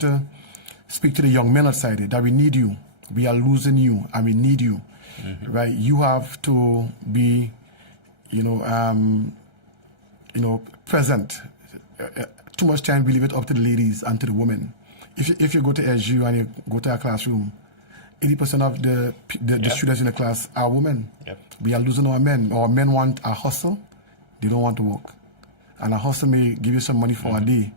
to speak to the young men outside it that we need you. We are losing you, and we need you. Right? You have to be, present. Too much time we leave it up to the ladies and to the women. If you go to SU and you go to a classroom, 80% of the students in the class are women. We are losing our men. Our men want a hustle. They don't want to work. And a hustle may give you some money for a day,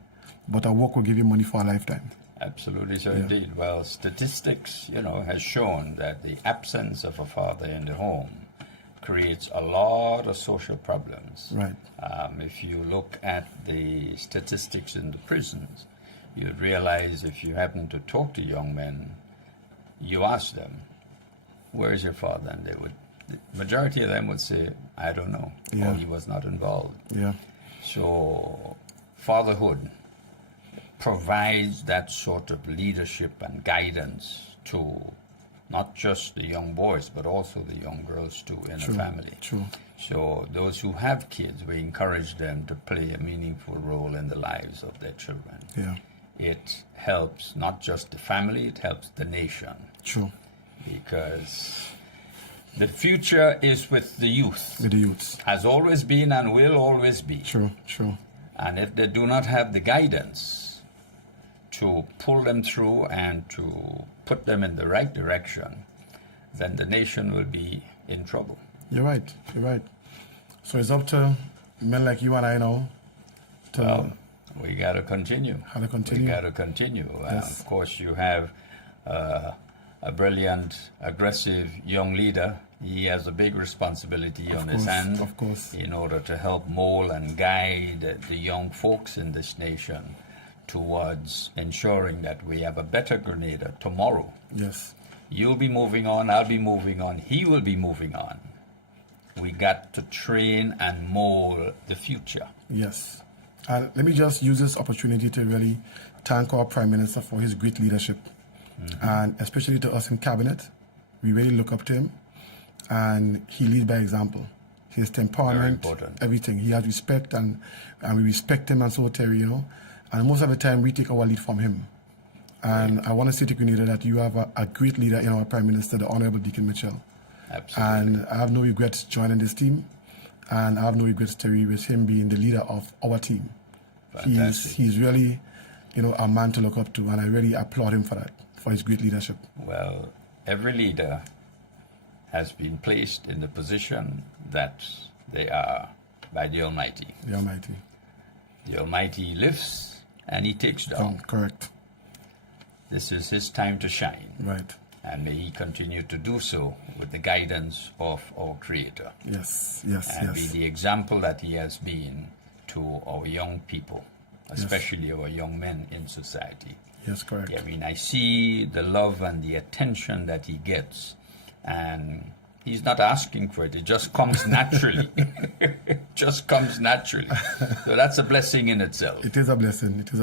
but a work will give you money for a lifetime. Absolutely so, indeed. Well, statistics, has shown that the absence of a father in the home creates a lot of social problems. Right. If you look at the statistics in the prisons, you'd realize if you happen to talk to young men, you ask them, where is your father? And the majority of them would say, I don't know, or he was not involved. So fatherhood provides that sort of leadership and guidance to not just the young boys, but also the young girls too in a family. So those who have kids, we encourage them to play a meaningful role in the lives of their children. It helps not just the family, it helps the nation. Because the future is with the youth. With the youth. Has always been and will always be. And if they do not have the guidance to pull them through and to put them in the right direction, then the nation will be in trouble. You're right. So it's up to men like you and I now to... we got to continue. We got to continue. Of course, you have a brilliant, aggressive young leader. He has a big responsibility on his hands in order to help mold and guide the young folks in this nation towards ensuring that we have a better Grenada tomorrow. You'll be moving on, I'll be moving on, he will be moving on. We got to train and mold the future. Let me just use this opportunity to really thank our Prime Minister for his great leadership, and especially to us in Cabinet. We really look up to him, and he leads by example. His temperament, everything. He has respect, and we respect him, and so Terry, And most of the time, we take our lead from him. And I want to say to Grenada that you have a great leader in our Prime Minister, the Honorable Deacon Mitchell. And I have no regrets joining this team. And I have no regrets, Terry, with him being the leader of our team. He's really, a man to look up to, and I really applaud him for that, for his great leadership. Well, every leader has been placed in the position that they are by the Almighty. The Almighty lifts and he takes down. Correct. This is his time to shine. And may he continue to do so with the guidance of our Creator. And be the example that he has been to our young people, especially our young men in society. Correct. I see the love and the attention that he gets, and he's not asking for it. It just comes naturally. So that's a blessing in itself. It is a blessing. It's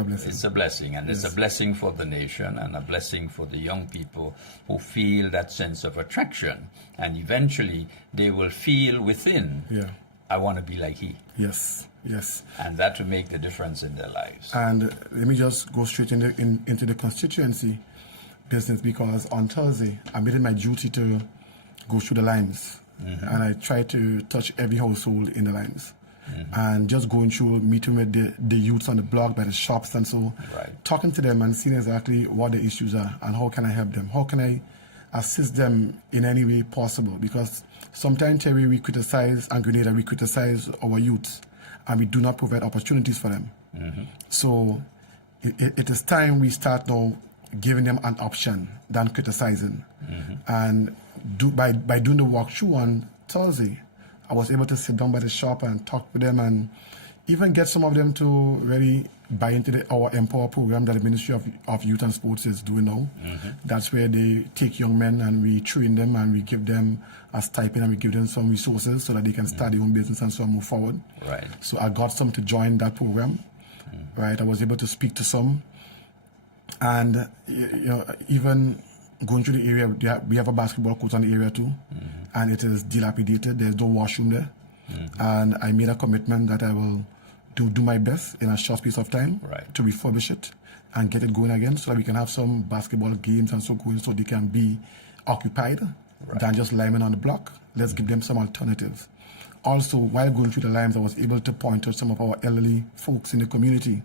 a blessing, and it's a blessing for the nation and a blessing for the young people who feel that sense of attraction. And eventually they will feel within, I want to be like he. And that will make the difference in their lives. And let me just go straight into the constituency business, because on Thursday I made it my duty to go through the lines, and I try to touch every household in the lines, and just going through, meeting with the youths on the block, by the shops, and so talking to them and seeing exactly what the issues are and how can I help them, how can I assist them in any way possible, because sometimes, Terry, we criticize, and Grenada, we criticize our youths, and we do not provide opportunities for them. So it is time we start now giving them an option than criticizing. And by doing the walkthrough on Thursday, I was able to sit down by the shop and talk with them, and even get some of them to really buy into our Empower program that the Ministry of Youth and Sports is doing now. That's where they take young men and we train them and we give them a stipend and we give them some resources so that they can start their own business and so on, move forward. So I got some to join that program. I was able to speak to some, and even going through the area, we have a basketball court on the area too, and it is dilapidated. There's no washroom there, and I made a commitment that I will do my best in a short space of time to refurbish it and get it going again so that we can have some basketball games and so going so they can be occupied than just linemen on the block. Let's give them some alternatives. Also, while going through the lines, I was able to point out some of our elderly folks in the community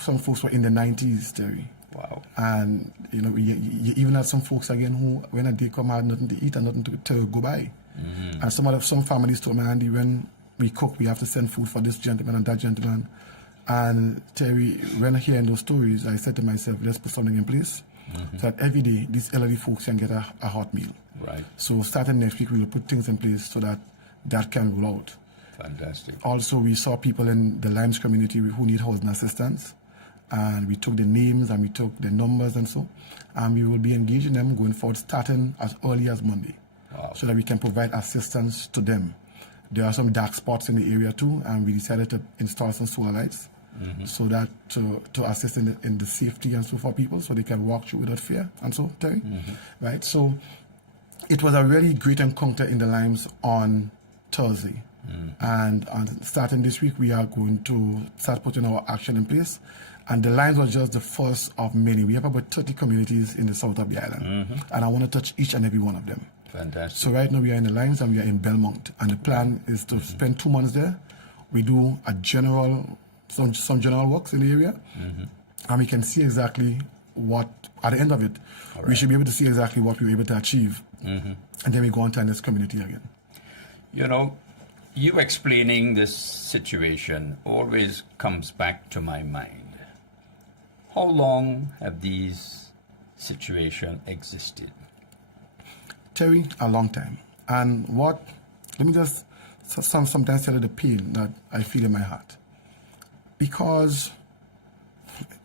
some folks were in the 90s, Terry. Wow. And, you know, you even have some folks again who, when a day come, had nothing to eat and nothing to go by. And some families told me, Andy, when we cook, we have to send food for this gentleman and that gentleman. And Terry, when hearing those stories, I said to myself, let's put something in place so that every day these elderly folks can get a hot meal. Right. So starting next week, we will put things in place so that that can roll out. Fantastic. Also, we saw people in the Limes community who need housing assistance, and we took the names and we took the numbers and so, and we will be engaging them going forward, starting as early as Monday, so that we can provide assistance to them. There are some dark spots in the area too, and we decided to install some solar lights, so that to assist in the safety and so for people, so they can walk through without fear and so, Terry, right? So it was a really great encounter in the Limes on Thursday. And starting this week, we are going to start putting our action in place. And the Limes was just the first of many. We have about 30 communities in the south of the island. And I want to touch each and every one of them. Fantastic. So right now we are in the Limes and we are in Belmont. And the plan is to spend 2 months there. We do some general works in the area. And we can see exactly what, at the end of it, we should be able to see exactly what we were able to achieve. And then we go on to the next community again. You know, you explaining this situation always comes back to my mind. How long have these situations existed? Terry, a long time. And let me just sometimes tell you the pain that I feel in my heart. Because,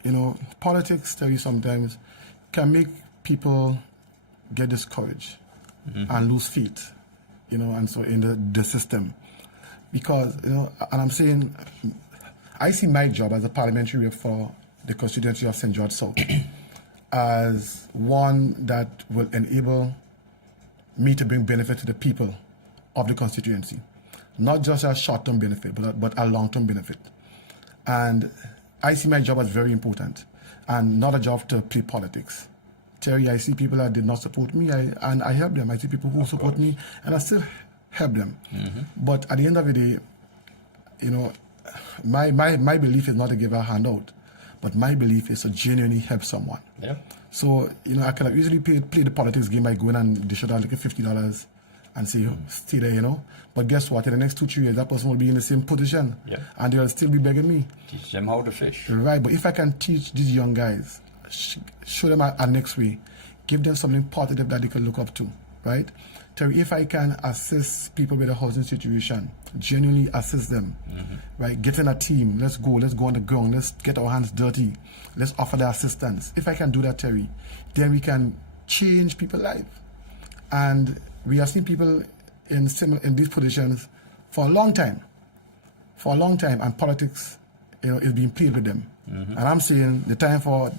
you know, politics, Terry, sometimes can make people get discouraged and lose faith, you know, and so in the system. Because, you know, and I'm saying, I see my job as a parliamentary rep for the constituency of St. George South as one that will enable me to bring benefit to the people of the constituency. Not just a short-term benefit, but a long-term benefit. And I see my job as very important and not a job to play politics. Terry, I see people that did not support me, and I help them. I see people who support me, and I still help them. But at the end of the day, you know, my belief is not to give a handout, but my belief is to genuinely help someone. Yeah. So, you know, I can easily play the politics game by going and dish out like $50 and say, stay there, you know. But guess what? In the next 2-3 years, that person will be in the same position, and they'll still be begging me. Teach them how to fish. Right, but if I can teach these young guys, show them a next way, give them something positive that they can look up to, right? Terry, if I can assist people with a housing situation, genuinely assist them, right? Get in a team, let's go on the ground, let's get our hands dirty, let's offer the assistance. If I can do that, Terry, then we can change people's lives. And we have seen people in these positions for a long time, and politics, you know, is being played with them. And I'm saying the time for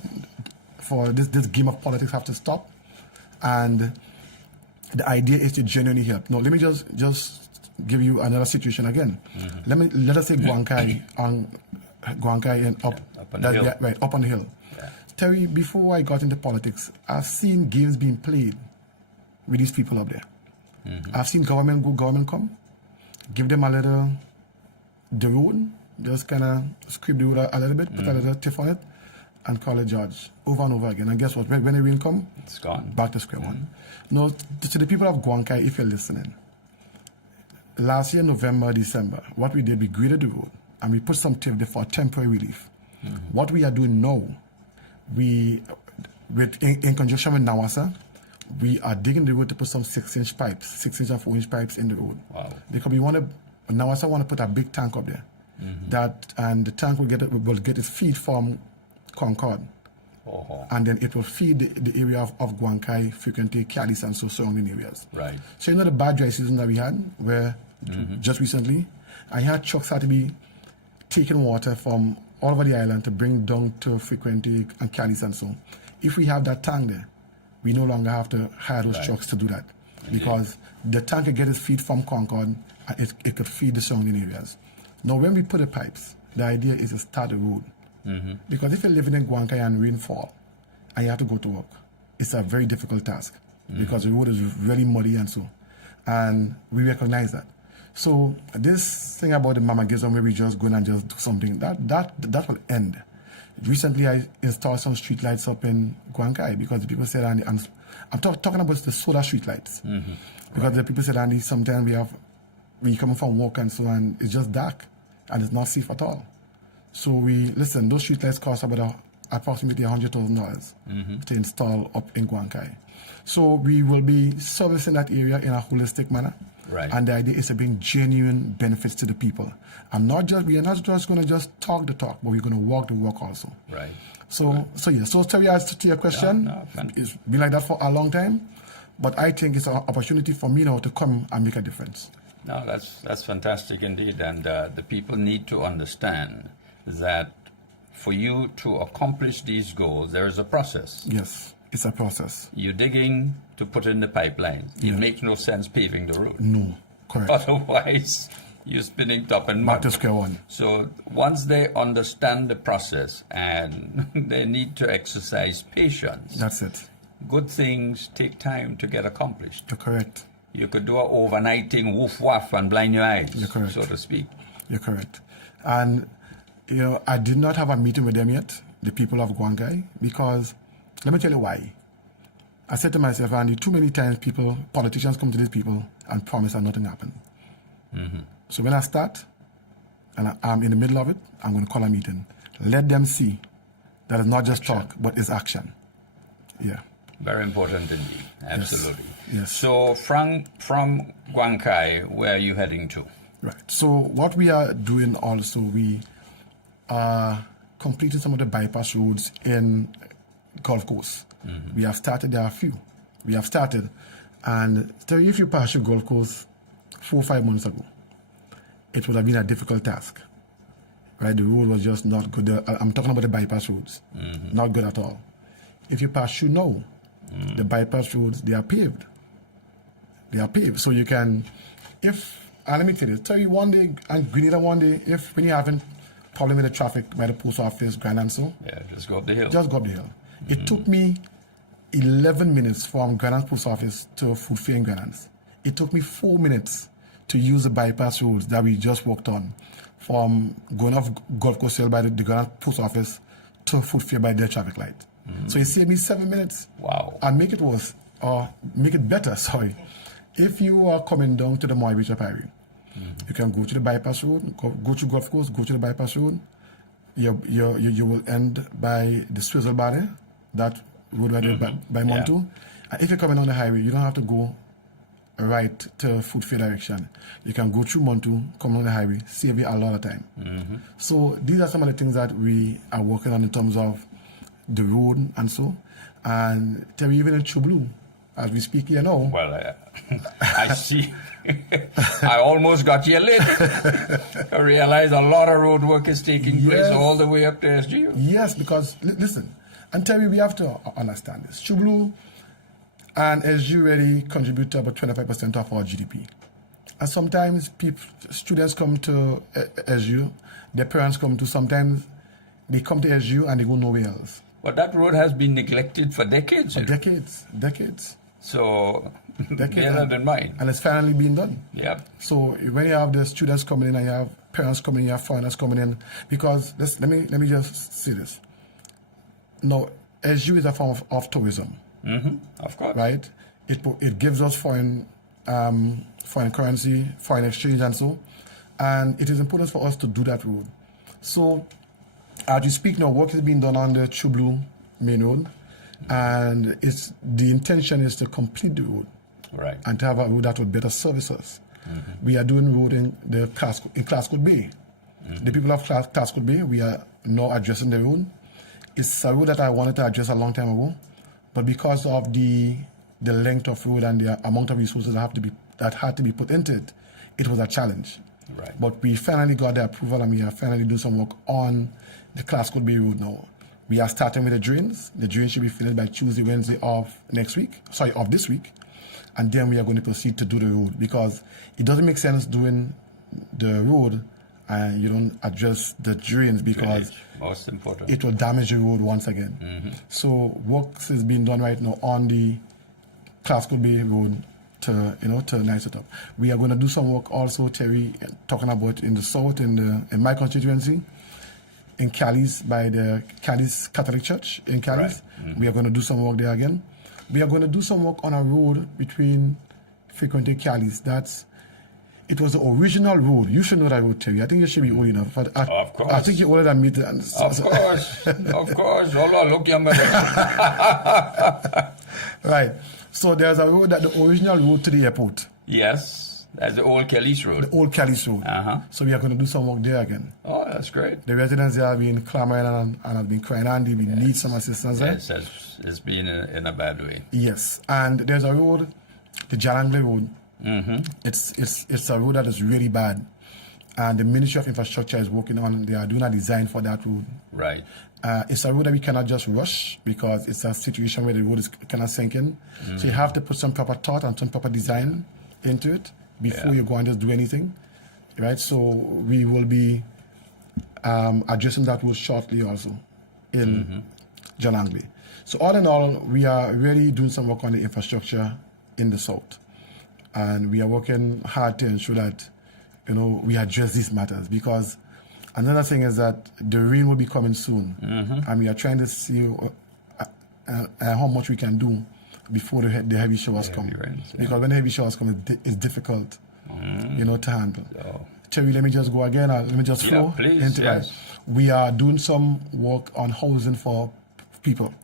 this game of politics have to stop, and the idea is to genuinely help. Now, let me just give you another situation again. Let us say Guankai and up on the hill. Right, up on the hill. Yeah. Terry, before I got into politics, I've seen games being played with these people up there. I've seen government come, give them a little the road, just kind of scrape the road a little bit, put a little tiff on it, and call a judge over and over again. And guess what? When the rain come, it's gone. Back to square one. Now, to the people of Guankai, if you're listening, last year, November, December, what we did, we graded the road and we put some tiff there for temporary relief. What we are doing now, in conjunction with Nawasa, we are digging the road to put some 6-inch pipes, 6-inch and 4-inch pipes in the road. Wow. Because Nawasa want to put a big tank up there. And the tank will get its feed from Concord. And then it will feed the area of Guankai, Frequenté, Cadiz, and so surrounding areas. Right. So you know the bad dry season that we had, where just recently, I had trucks had to be taking water from all over the island to bring down to Frequenté and Cadiz and so. If we have that tank there, we no longer have to hire those trucks to do that. Because the tank can get its feed from Concord, and it could feed the surrounding areas. Now, when we put the pipes, the idea is to start the road Because if you're living in Guankai and rainfall and you have to go to work, it's a very difficult task because the road is really muddy and so. And we recognize that. So this thing about the mamagism where we just go in and just do something, that will end. Recently, I installed some street lights up in Guankai because the people said, and I'm talking about the solar street lights. Because the people said, Andy, sometimes we coming from work and so, and it's just dark and it's not safe at all. So listen, those street lights cost about approximately $100,000 to install up in Guankai. So we will be servicing that area in a holistic manner. Right. And the idea is to bring genuine benefits to the people. We are not just going to just talk the talk, but we're going to walk the walk also. Right. So Terry, as to your question, it's been like that for a long time, but I think it's an opportunity for me now to come and make a difference. No, that's fantastic indeed, and the people need to understand that for you to accomplish these goals, there is a process. Yes, it's a process. You're digging to put in the pipeline. It makes no sense paving the road. No, correct. Otherwise, you're spinning top and mud. Back to square one. So once they understand the process and they need to exercise patience. That's it. Good things take time to get accomplished. You're correct. You could do an overnight thing, woof waff, and blind your eyes, You're correct. so to speak. You're correct. And, I did not have a meeting with them yet, the people of Guangai, because let me tell you why. I said to myself, Andy, too many times politicians come to these people and promise and nothing happens. So when I start, and I'm in the middle of it, I'm going to call a meeting. Let them see that it's not just talk, but it's action. Yeah. Very important indeed. Absolutely. Yes. So from Guankai, where are you heading to? Right. So what we are doing also, we are completing some of the bypass roads in Gulf Coast. We have started, there are a few. We have started, and if you pass your Gulf Coast 4 or 5 months ago, it would have been a difficult task. Right? The road was just not good. I'm talking about the bypass roads. Not good at all. If you pass through now, the bypass roads, they are paved. They are paved. So you can, let me tell you one day, and Grenada one day, when you're having problem with the traffic by the post office, Grand and so. Yeah, just go up the hill. Just go up the hill. It took me 11 minutes from Grand Post Office to Food Fair in Grand. It took me 4 minutes to use the bypass roads that we just walked on, from going off Gulf Coast Hill by the Grand Post Office to Food Fair by their traffic light. So it saved me 7 minutes. Wow. And make it better, sorry. If you are coming down to the Moy Beach Highway, you can go to the bypass road, go to Gulf Coast, go to the bypass road. You will end by the Swizzle Barrier, that road by Montu. And if you're coming on the highway, you don't have to go right to Food Fair direction. You can go through Montu, come on the highway, save you a lot of time. So these are some of the things that we are working on in terms of the road and so. And Terry, even in Chublu, as we speak here now. Well, I see. I almost got you lit. I realize a lot of road work is taking place all the way up to SGU. Yes, because, listen, and Terry, we have to understand this. Chublu and SGU really contribute to about 25% of our GDP. And sometimes students come to SGU, their parents come to, sometimes they come to SGU and they go nowhere else. But that road has been neglected for decades. For decades. So, bear that in mind. And it's finally being done. Yeah. So when you have the students coming in and you have parents coming in, you have foreigners coming in, because let me just say this. Now, SGU is a form of tourism. Of course. Right? It gives us foreign currency, foreign exchange and so. And it is important for us to do that road. So as we speak now, work is being done on the Chublu main road. And the intention is to complete the road, right, and to have a road that will better service us. We are doing road in Classcoat Bay. The people of Classcoat Bay, we are now addressing the road. It's a road that I wanted to address a long time ago, but because of the length of road and the amount of resources that had to be put into it, it was a challenge. Right. But we finally got the approval, and we are finally doing some work on the Classcoat Bay road now. We are starting with the drains. The drains should be finished by Tuesday, Wednesday of this week. And then we are going to proceed to do the road, because it doesn't make sense doing the road and you don't address the drains because most important. it will damage the road once again. So works is being done right now on the Classical Bay Road to nice it up. We are going to do some work also, Terry, talking about in the south, in my constituency, in Calais, by the Calais Catholic Church in Calais. Right. We are going to do some work there again. We are going to do some work on a road between frequented Calais. It was the original road. You should know that road, Terry. I think you should be old enough. But Of course. I think you're older than me. Of course. Although I look younger than Right. So there's a road that the original road to the airport. Yes, that's the old Calais Road. The old Calais Road. So we are going to do some work there again. Oh, that's great. The residents there have been clamoring and have been crying, and they need some assistance. Right? Yes, it's been in a bad way. Yes, and there's a road, the Jalangle Road. It's a road that is really bad, and the Ministry of Infrastructure is working on. They are doing a design for that road. Right. It's a road that we cannot just rush because it's a situation where the road is kind of sinking. So you have to put some proper thought and some proper design into it before you go and just do anything, right? So we will be addressing that road shortly also in Jalangle. So all in all, we are really doing some work on the infrastructure in the south, and we are working hard to ensure that we address these matters, because another thing is that the rain will be coming soon, and we are trying to see how much we can do before the heavy showers come. Rains, because when the heavy showers come, it's difficult, to handle. So, Terry, let me just go again. Let me just flow into that. We are doing some work on housing for people.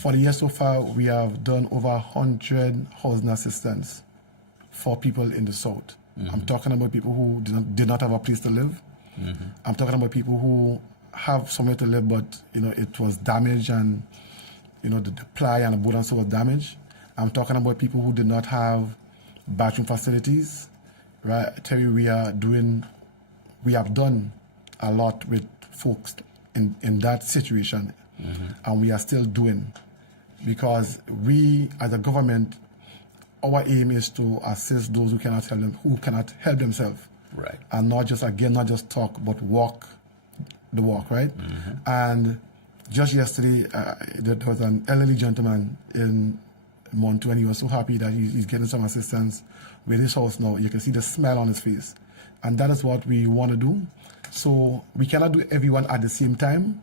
For the year so far, we have done over 100 housing assistance for people in the south. I'm talking about people who did not have a place to live. I'm talking about people who have somewhere to live, but it was damaged, and the ply and the board and so was damaged. I'm talking about people who did not have bathroom facilities. Right, Terry, we have done a lot with folks in that situation, and we are still doing, because we as a government, our aim is to assist those who cannot help themselves. right. And not just talk, but walk the walk, right? And just yesterday, there was an elderly gentleman in Montu, and he was so happy that he's getting some assistance with his house now. You can see the smile on his face. And that is what we want to do. So we cannot do everyone at the same time,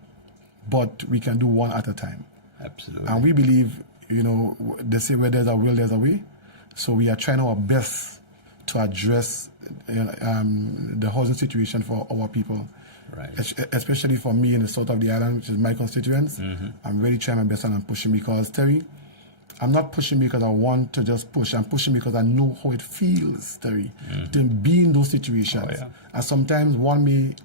but we can do one at a time. Absolutely. And we believe, they say where there's a will, there's a way. So we are trying our best to address the housing situation for our people. Right. Especially for me in the south of the island, which is my constituents. I'm really trying my best, and I'm pushing, because, Terry, I'm not pushing because I want to just push. I'm pushing because I know how it feels, Terry, to be in those situations. Oh, yeah. And sometimes one may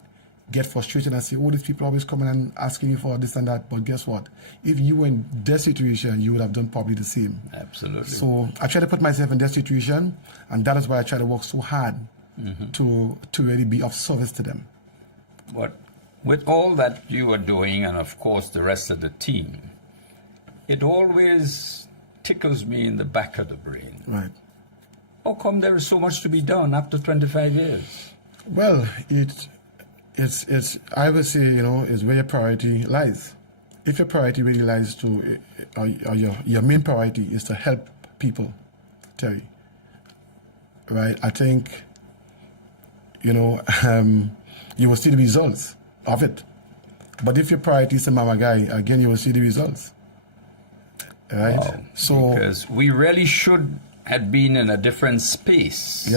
get frustrated and say, these people always coming and asking you for this and that. But guess what? If you were in their situation, you would have done probably the same. Absolutely. So I try to put myself in their situation, and that is why I try to work so hard to really be of service to them. But with all that you are doing, and of course the rest of the team, it always tickles me in the back of the brain. Right. How come there is so much to be done after 25 years? Well, it's I would say, is where your priority lies. If your priority really lies to, or your main priority is to help people, Terry, right? I think, you will see the results of it. But if your priority is a mama guy, again, you will see the results. Right? Wow. So, because we really should have been in a different space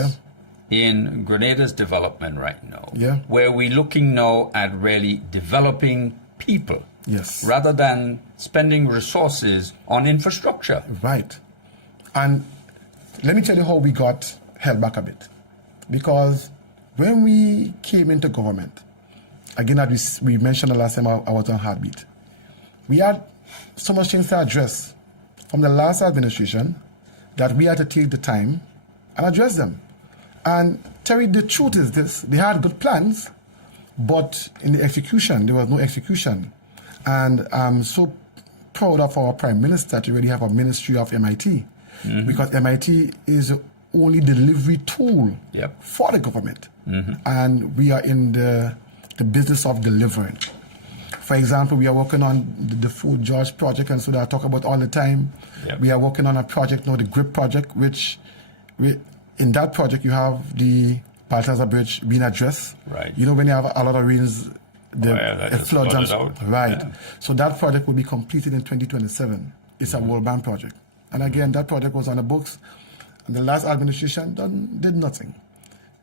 in Grenada's development right now. Yeah. Where we're looking now at really developing people. Yes. Rather than spending resources on infrastructure. Right. And let me tell you how we got held back a bit. Because when we came into government, again, as we mentioned the last time I was on Heartbeat, we had so much things to address from the last administration that we had to take the time and address them. And Terry, the truth is this: they had good plans, but in the execution, there was no execution. And I'm so proud of our Prime Minister to really have a ministry of MIT, because MIT is the only delivery tool for the government. and we are in the business of delivering. For example, we are working on the Fort George project, and so that I talk about all the time. Yep. We are working on a project now, the GRIP project, which in that project you have the Balthazar Bridge being addressed. Right. You know, when you have a lot of rains, that it just floods flooded and out. right. Yeah. So that project will be completed in 2027. It's a World Bank project, and again, that project was on the books, and the last administration did nothing.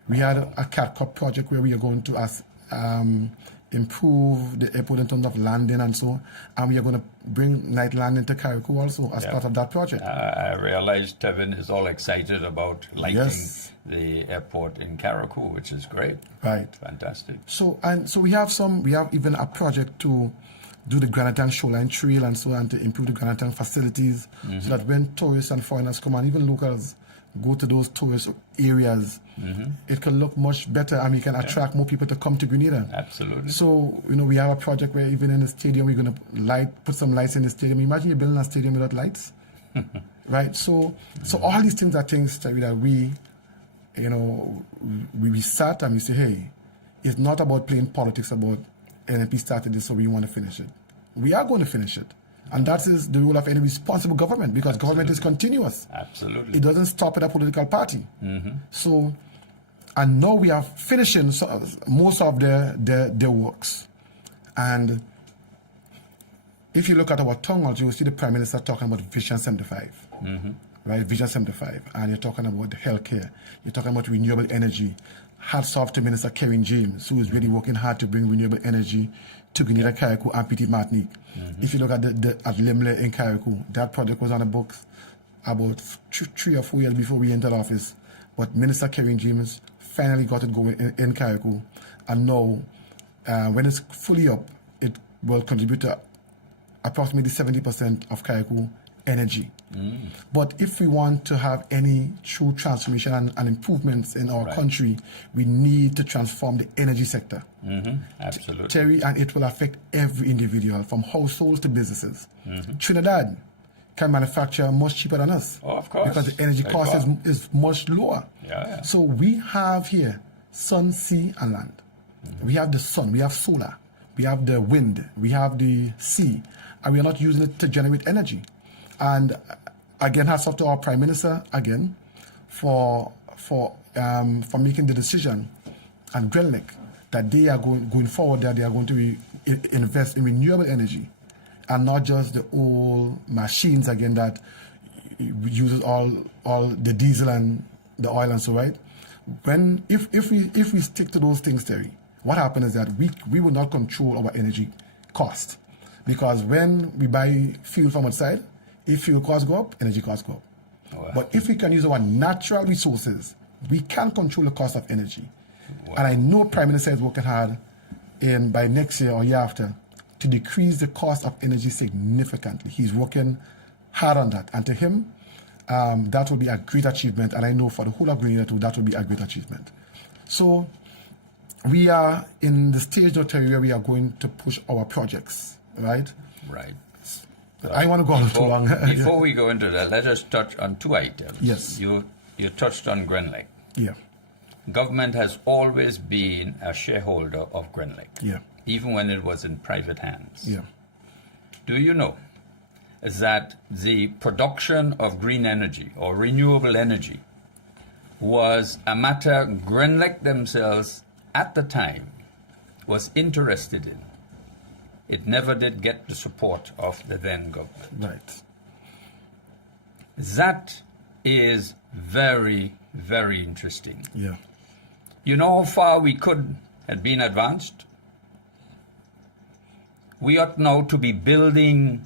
We had a CATCOP project where we are going to improve the airport in terms of landing and so, and we are going to bring night landing to Carriacou also as part of that project. I realized Tevin is all excited about lighting Yes. the airport in Carriacou, which is great. Right. Fantastic. So we have even a project to do the Granatan Shoreline Trail and so on, to improve the Granatan facilities, so that when tourists and foreigners come and even locals go to those tourist areas, it can look much better and we can attract more people to come to Grenada. Absolutely. So, we have a project where even in the stadium, we're going to put some lights in the stadium. Imagine you're building a stadium without lights, right? So all these things are things that we sat and we say, hey, it's not about playing politics about NNP started this, so we want to finish it. We are going to finish it. And that is the role of any responsible government, because government is continuous. Absolutely. It doesn't stop at a political party. So, and now we are finishing most of their works. And if you look at our tongue, you will see the Prime Minister talking about Vision 75. Right, Vision 75. And you're talking about the healthcare. You're talking about renewable energy. Hats off to Minister Kevin James, who is really working hard to bring renewable energy to Grenada, Carriacou, and Petit Martinique. If you look at at Limle in Carriacou, that project was on the books about 3 or 4 years before we entered office. But Minister Kevin James finally got it going in Carriacou. And now, when it's fully up, it will contribute to approximately 70% of Carriacou energy. But if we want to have any true transformation and improvements in our country, we need to transform the energy sector. Absolutely. Terry, and it will affect every individual, from households to businesses. Trinidad can manufacture much cheaper than us. Oh, of course. Because the energy cost is much lower. Yeah. So we have here sun, sea, and land. We have the sun, we have solar, we have the wind, we have the sea, and we are not using it to generate energy. And again, hats off to our Prime Minister again for making the decision, and Grenlec, that they are going forward, that they are going to invest in renewable energy, and not just the old machines again that uses all the diesel and the oil and so, right. If we stick to those things, Terry, what happens is that we will not control our energy cost, because when we buy fuel from outside, if fuel costs go up, energy costs go up. Wow. But if we can use our natural resources, we can control the cost of energy. Wow. And I know Prime Minister is working hard by next year or year after to decrease the cost of energy significantly. He's working hard on that. And to him, that will be a great achievement. And I know for the whole of Grenada too, that will be a great achievement. So we are in the stage of Terry where we are going to push our projects, right? Right. I want to go on too long. Before we go into that, let us touch on 2 items. Yes. You touched on Grenlec. Yeah. Government has always been a shareholder of Grenlec, Yeah. even when it was in private hands. Yeah. Do you know that the production of green energy or renewable energy was a matter Grenlec themselves at the time was interested in? It never did get the support of the then government. Right. That is very, very interesting. Yeah. You know how far we could have been advanced? We ought now to be building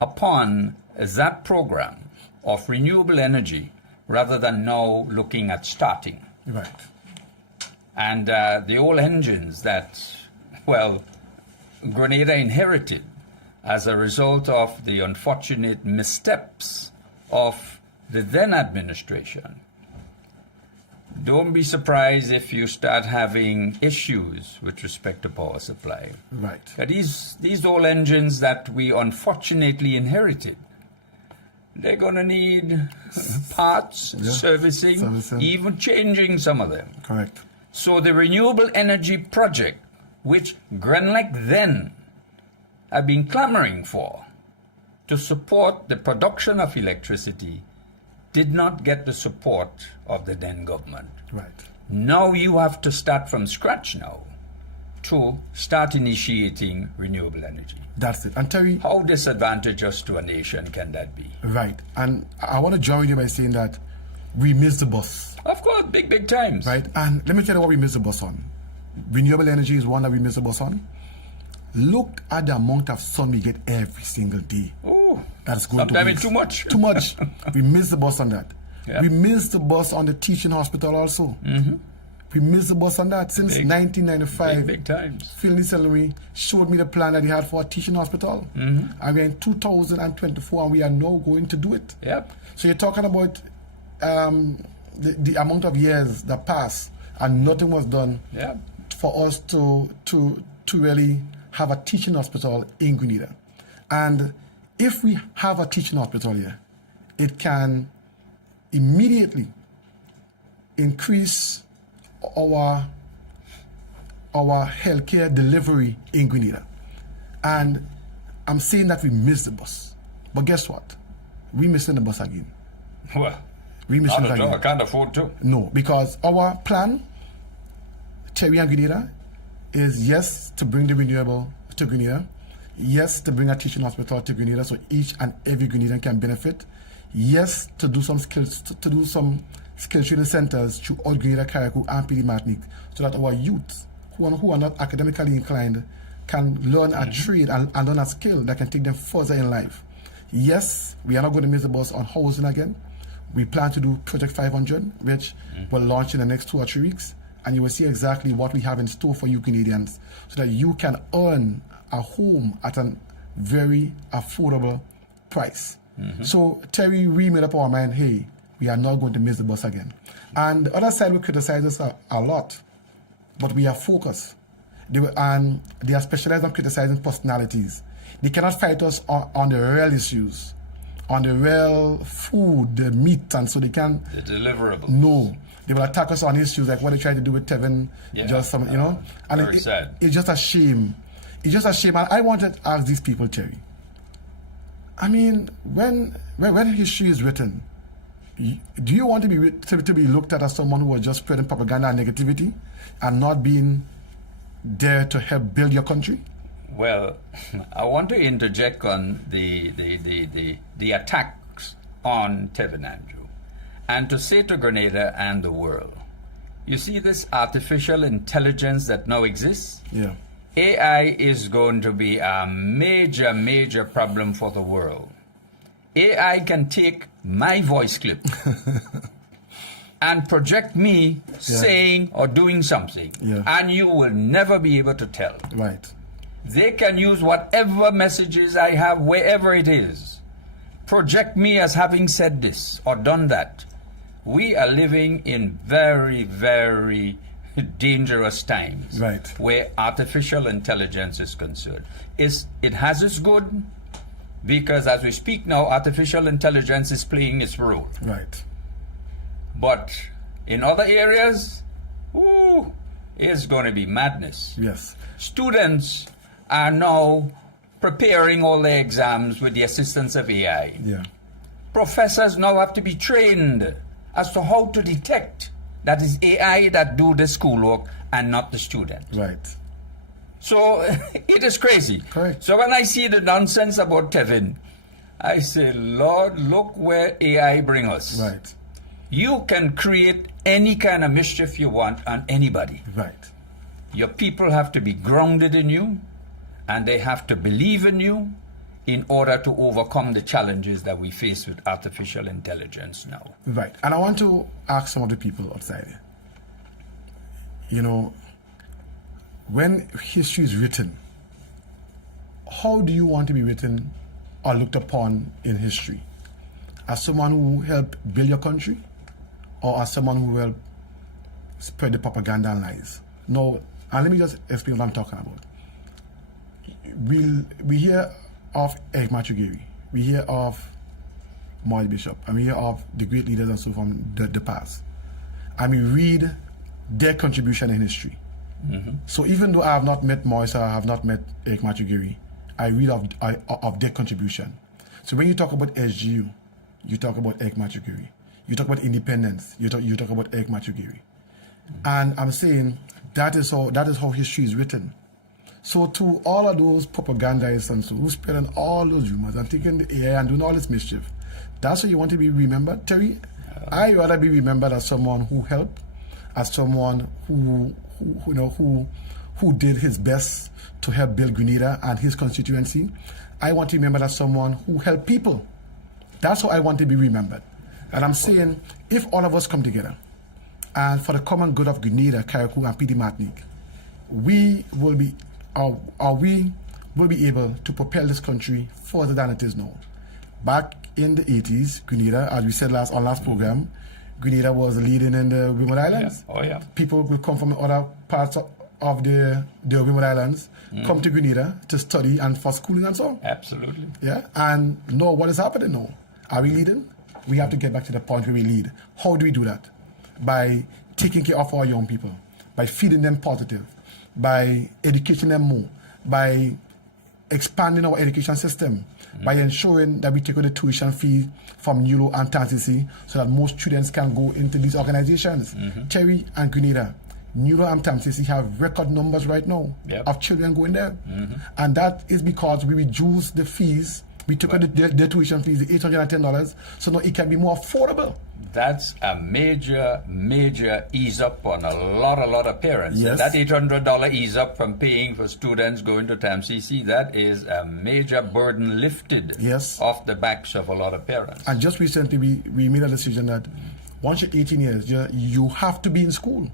upon that program of renewable energy rather than now looking at starting. Right. And the old engines that, well, Grenada inherited as a result of the unfortunate missteps of the then administration. Don't be surprised if you start having issues with respect to power supply. Right. These old engines that we unfortunately inherited, they're going to need parts, servicing, even changing some of them. Correct. So the renewable energy project, which Grenlec then had been clamoring for to support the production of electricity, did not get the support of the then government. Right. Now you have to start from scratch now to start initiating renewable energy. That's it. And Terry, How disadvantageous to a nation can that be? right. And I want to join you by saying that we missed the bus. Of course, big times. Right. And let me tell you what we missed the bus on. Renewable energy is one that we missed the bus on. Look at the amount of sun we get every single day. Oh, That's going to sometimes waste. it's too much. Too much. We missed the bus on that. Yeah. We missed the bus on the teaching hospital also. We missed the bus on that since Big- 1995. Big times. Phil Nicellery showed me the plan that he had for a teaching hospital. And we're in 2024 and we are now going to do it. Yep. So you're talking about the amount of years that passed and nothing was done Yep. for us to really have a teaching hospital in Grenada. And if we have a teaching hospital here, it can immediately increase our healthcare delivery in Grenada. And I'm saying that we missed the bus. But guess what? We're missing the bus again. Well, We're missing it I again. can't afford to. No, because our plan, Terry and Grenada, is yes, to bring the renewable to Grenada, yes, to bring a teaching hospital to Grenada so each and every Grenadian can benefit, yes, to do some skills, to do some skill training centers throughout Grenada, Carriacou, and PD Martinique, so that our youth who are not academically inclined can learn a trade and learn a skill that can take them further in life. Yes, we are not going to miss the bus on housing again. We plan to do Project 500, which will launch in the next 2 or 3 weeks. And you will see exactly what we have in store for you Canadians so that you can earn a home at a very affordable price. So Terry, we made up our mind, hey, we are not going to miss the bus again. And the other side will criticize us a lot, but we are focused. They are specialized on criticizing personalities. They cannot fight us on the real issues, on the real food, the meat, and so they can. The deliverables. No, they will attack us on issues like what they tried to do with Tevin. Yeah. Just some, you know, and Very sad. It's just a shame. It's just a shame. And I wanted to ask these people, Terry. I mean, when history is written, do you want to be looked at as someone who was just spreading propaganda and negativity, and not being there to help build your country? Well, I want to interject on the attacks on Tevin Andrew, and to say to Grenada and the world, you see this artificial intelligence that now exists? Yeah. AI is going to be a major problem for the world. AI can take my voice clip and project me saying or doing something, and you will never be able to tell. Right. They can use whatever messages I have, wherever it is, project me as having said this or done that. We are living in very dangerous times, right, where artificial intelligence is concerned. It has its good, because as we speak now, artificial intelligence is playing its role. Right. But in other areas, it's going to be madness. Yes. Students are now preparing all their exams with the assistance of AI. Yeah. Professors now have to be trained as to how to detect that is AI that do the schoolwork and not the student. Right. So it is crazy. Correct. So when I see the nonsense about Tevin, I say, Lord, look where AI bring us. Right. You can create any kind of mischief you want on anybody. Right. Your people have to be grounded in you, and they have to believe in you in order to overcome the challenges that we face with artificial intelligence now. Right. And I want to ask some of the people outside here. You know, when history is written, how do you want to be written or looked upon in history? As someone who helped build your country, or as someone who helped spread the propaganda and lies? No, and let me just explain what I'm talking about. We hear of Eric Machugeri, we hear of Molly Bishop, and we hear of the great leaders and so from the past. And we read their contribution in history. So even though I have not met Moise, I have not met Eric Machugiri, I read of their contribution. So when you talk about SGU, you talk about Eric Machugiri. You talk about independence, you talk about Eric Machugiri. And I'm saying that is how history is written. So to all of those propagandists and so who spreading all those rumors and taking the air and doing all this mischief, that's what you want to be remembered, Terry? I rather be remembered as someone who helped, as someone who did his best to help build Grenada and his constituency. I want to be remembered as someone who helped people. That's how I want to be remembered. And I'm saying, if all of us come together, and for the common good of Grenada, Carriacou, and PD Martinique, we will be able to propel this country further than it is now. Back in the 80s, Grenada, as we said on last program, Grenada was leading in the Remote Islands. Yeah. Oh, yeah. People will come from other parts of the Remote Islands, come to Grenada to study and for schooling and so on. Absolutely. Yeah, and no, what is happening now? Are we leading? We have to get back to the point where we lead. How do we do that? By taking care of our young people, by feeding them positive, by educating them more, by expanding our education system, by ensuring that we take out the tuition fee from NULO and TANCC so that most students can go into these organizations. Terry and Grenada, NULO and TANCC have record numbers right now of children going there. And that is because we reduced the fees. We took out the tuition fees, the $810, so now it can be more affordable. That's a major ease up on a lot of parents. Yes. That $800 ease up from paying for students going to TAMCC, that is a major burden lifted off the backs of a lot of parents. And just recently we made a decision that once you're 18 years, you have to be in school.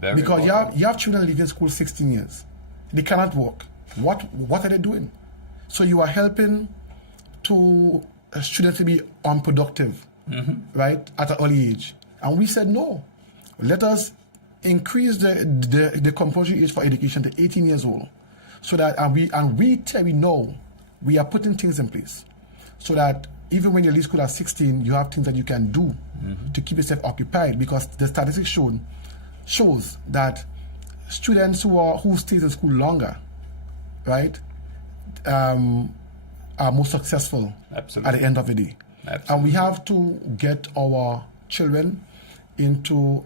Because you have children leaving school 16 years. They cannot work. What are they doing? So you are helping to students to be unproductive. Right, at an early age. And we said no. Let us increase the compulsory age for education to 18 years old. So that we know we are putting things in place. So that even when you leave school at 16, you have things that you can do to keep yourself occupied, because the statistics shows that students who stay in school longer, right, are more successful at the end of the day. Absolutely. And we have to get our children into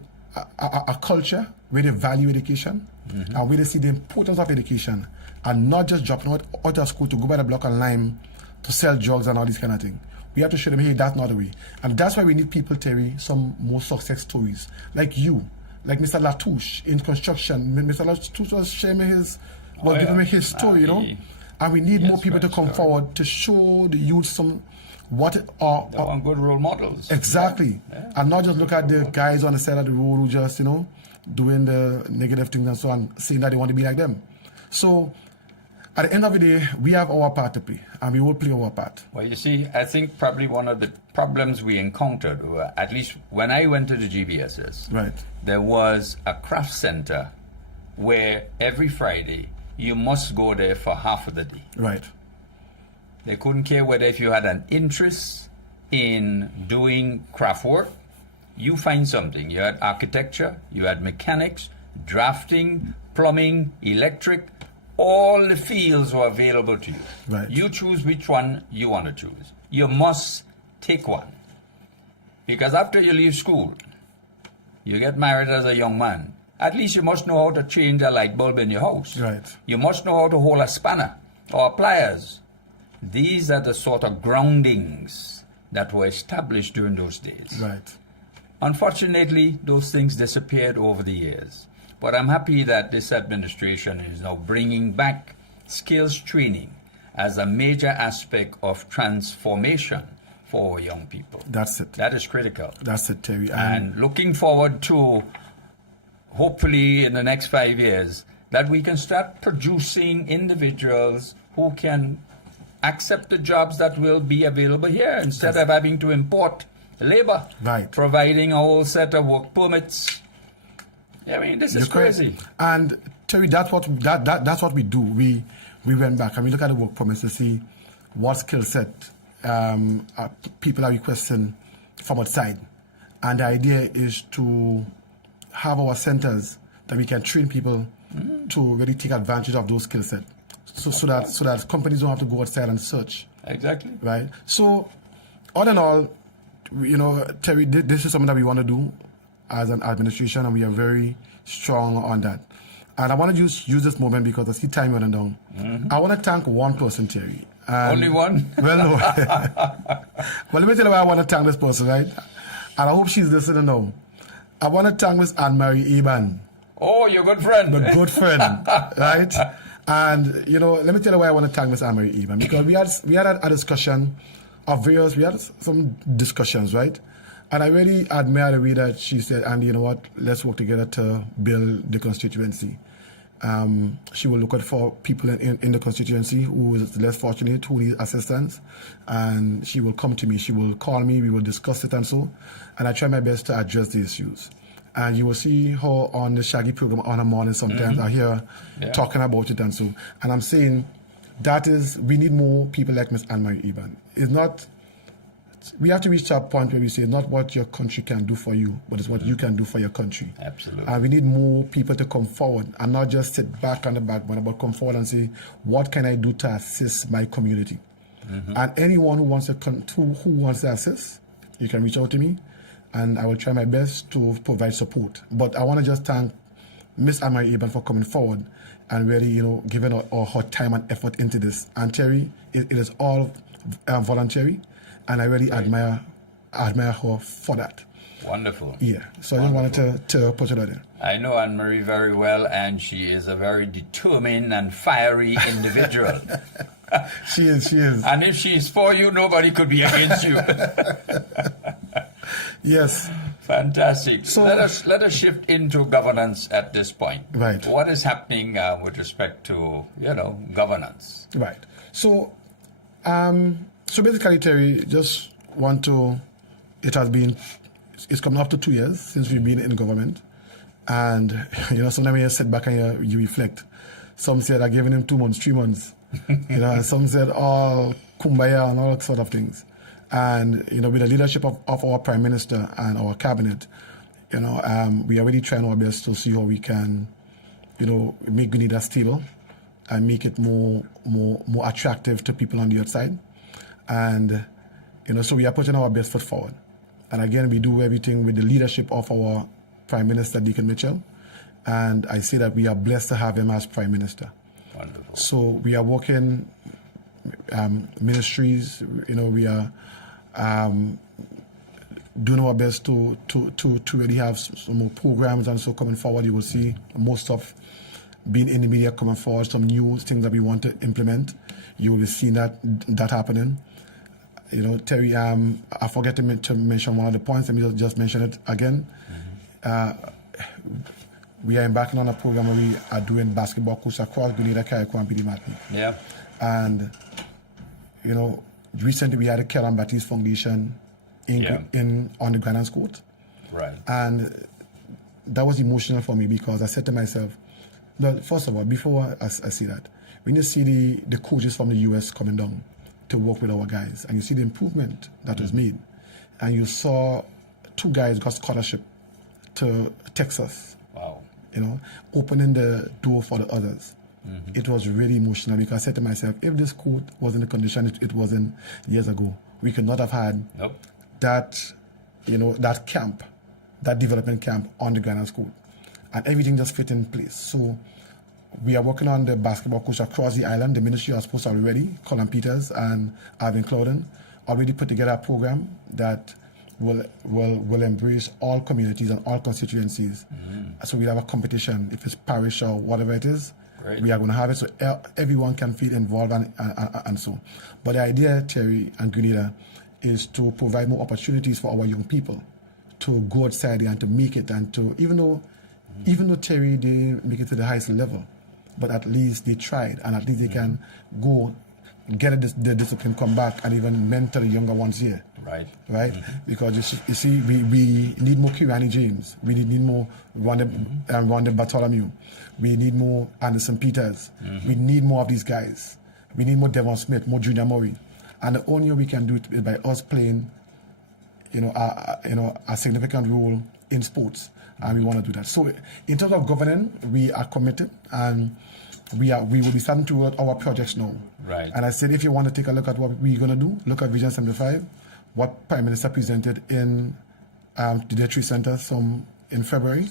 a culture where they value education and where they see the importance of education, and not just dropping out of school to go by the block and lime to sell drugs and all these kind of things. We have to show them, hey, that's not the way. And that's why we need people, Terry, some more success stories. Like you, like Mr. Latouche in construction. Mr. Latouche was sharing giving me his story, you know? And we need more people to come forward to show the youth some they want good role models. Exactly. And not just look at the guys on the side of the road who just, doing the negative things and so on, saying that they want to be like them. So at the end of the day, we have our part to play, and we will play our part. Well, you see, I think probably one of the problems we encountered, at least when I went to the GBSS, there was a craft center where every Friday you must go there for half of the day. Right. They couldn't care whether if you had an interest in doing craft work, you find something. You had architecture, you had mechanics, drafting, plumbing, electric, all the fields were available to you. Right. You choose which one you want to choose. You must take one. Because after you leave school, you get married as a young man, at least you must know how to change a light bulb in your house. Right. You must know how to hold a spanner or pliers. These are the sort of groundings that were established during those days. Right. Unfortunately, those things disappeared over the years. But I'm happy that this administration is now bringing back skills training as a major aspect of transformation for our young people. That's it. That is critical. That's it, Terry. And looking forward to, hopefully in the next 5 years, that we can start producing individuals who can accept the jobs that will be available here instead of having to import labor. Right. Providing a whole set of work permits. I mean, this is crazy. And Terry, that's what we do. We went back and we look at the work permits to see what skill set people are requesting from outside. And the idea is to have our centers that we can train people to really take advantage of those skill sets. So that companies don't have to go outside and search. Exactly. Right. So, all in all, Terry, this is something that we want to do as an administration, and we are very strong on that. And I want to use this moment because I see time running down. I want to thank one person, Terry. Only one? Well, no. Well, let me tell you why I want to thank this person, right? And I hope she's listening now. I want to thank Miss Anne-Marie Eban. Oh, your good friend. The good friend, right? And, let me tell you why I want to thank Miss Anne-Marie Eban. Because we had a discussion of various, we had some discussions, right? And I really admire the way that she said, and you know what, let's work together to build the constituency. She will look out for people in the constituency who is less fortunate, who need assistance, and she will come to me. She will call me, we will discuss it and so, and I try my best to address the issues. And you will see her on the Shaggy program on a morning sometimes. I hear her talking about it and so. And I'm saying we need more people like Miss Anne-Marie Eban. It's not, we have to reach to a point where we say not what your country can do for you, but it's what you can do for your country. Absolutely. And we need more people to come forward and not just sit back on the backbone, but come forward and say, what can I do to assist my community? And anyone who wants to assist, you can reach out to me, and I will try my best to provide support. But I want to just thank Miss Anne-Marie Eban for coming forward and really, giving her time and effort into this. And Terry, it is all voluntary. And I really admire her for that. Wonderful. Yeah. So I just wanted to put it out there. I know Anne-Marie very well, and she is a very determined and fiery individual. She is. And if she is for you, nobody could be against you. Yes. Fantastic. So let us shift into governance at this point. Right. What is happening with respect to governance? Right. So basically, Terry, it's coming up to 2 years since we've been in government. And, sometimes when you sit back and you reflect, some said I've given him 2 months, 3 months. And some said, kumbaya and all that sort of things. And, with the leadership of our Prime Minister and our cabinet, we are really trying our best to see how we can, make Grenada stable and make it more attractive to people on the outside. And, so we are putting our best foot forward. And again, we do everything with the leadership of our Prime Minister, Deacon Mitchell. And I say that we are blessed to have him as Prime Minister. Wonderful. So we are working ministries, we are doing our best to really have some more programs and so coming forward. You will see most of being in the media coming forward, some new things that we want to implement. You will be seeing that happening. Terry, I forget to mention one of the points. Let me just mention it again. We are embarking on a program where we are doing basketball courses across Grenada, Carriacou, and Pidi Matney. Yeah. And, recently we had a Kellan Baptiste Foundation on the Granance Court. Right. And that was emotional for me because I said to myself, first of all, before I see that, we need to see the coaches from the US coming down to work with our guys. And you see the improvement that was made. And you saw 2 guys got scholarship to Texas. Wow. Opening the door for the others. It was really emotional because I said to myself, if this court was in the condition it was in years ago, we could not have had that, that camp, that development camp on the Granance Court. And everything just fit in place. So we are working on the basketball coach across the island. The ministry has supposed to already, Colin Peters and Alvin Clouden, already put together a program that will embrace all communities and all constituencies. So we have a competition, if it's parish or whatever it is. Great. We are going to have it so everyone can feel involved and so. But the idea, Terry and Grenada, is to provide more opportunities for our young people to go outside and to make it, and to even though Terry didn't make it to the highest level, but at least they tried, and at least they can go get the discipline, come back, and even mentor the younger ones here. Right? Because you see, we need more Kirani James. We need more Rwanda Bartholomew. We need more Anderson Peters. We need more of these guys. We need more Devon Smith, more Junior Murray. And the only way we can do it is by us playing, a significant role in sports, and we want to do that. So in terms of governing, we are committed, and we will be starting to work our projects now. Right. And I said, if you want to take a look at what we're going to do, look at Vision 75, what Prime Minister presented in the Day 3 Center in February.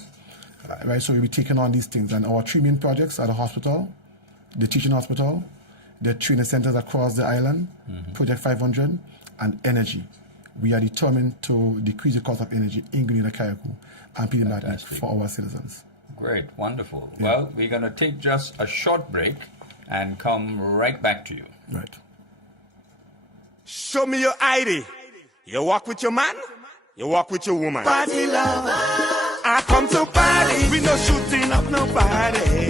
Right, so we'll be taking on these things. And our 3 main projects are the hospital, the teaching hospital, the training centers across the island, Project 500, and energy. We are determined to decrease the cost of energy in Grenada, Carriacou, and put that for our citizens. Great, wonderful. Yeah. Well, we're going to take just a short break and come right back to you. Right. Show me your ID. You walk with your man, you walk with your woman. Party lover. I come to party, we no shooting up nobody.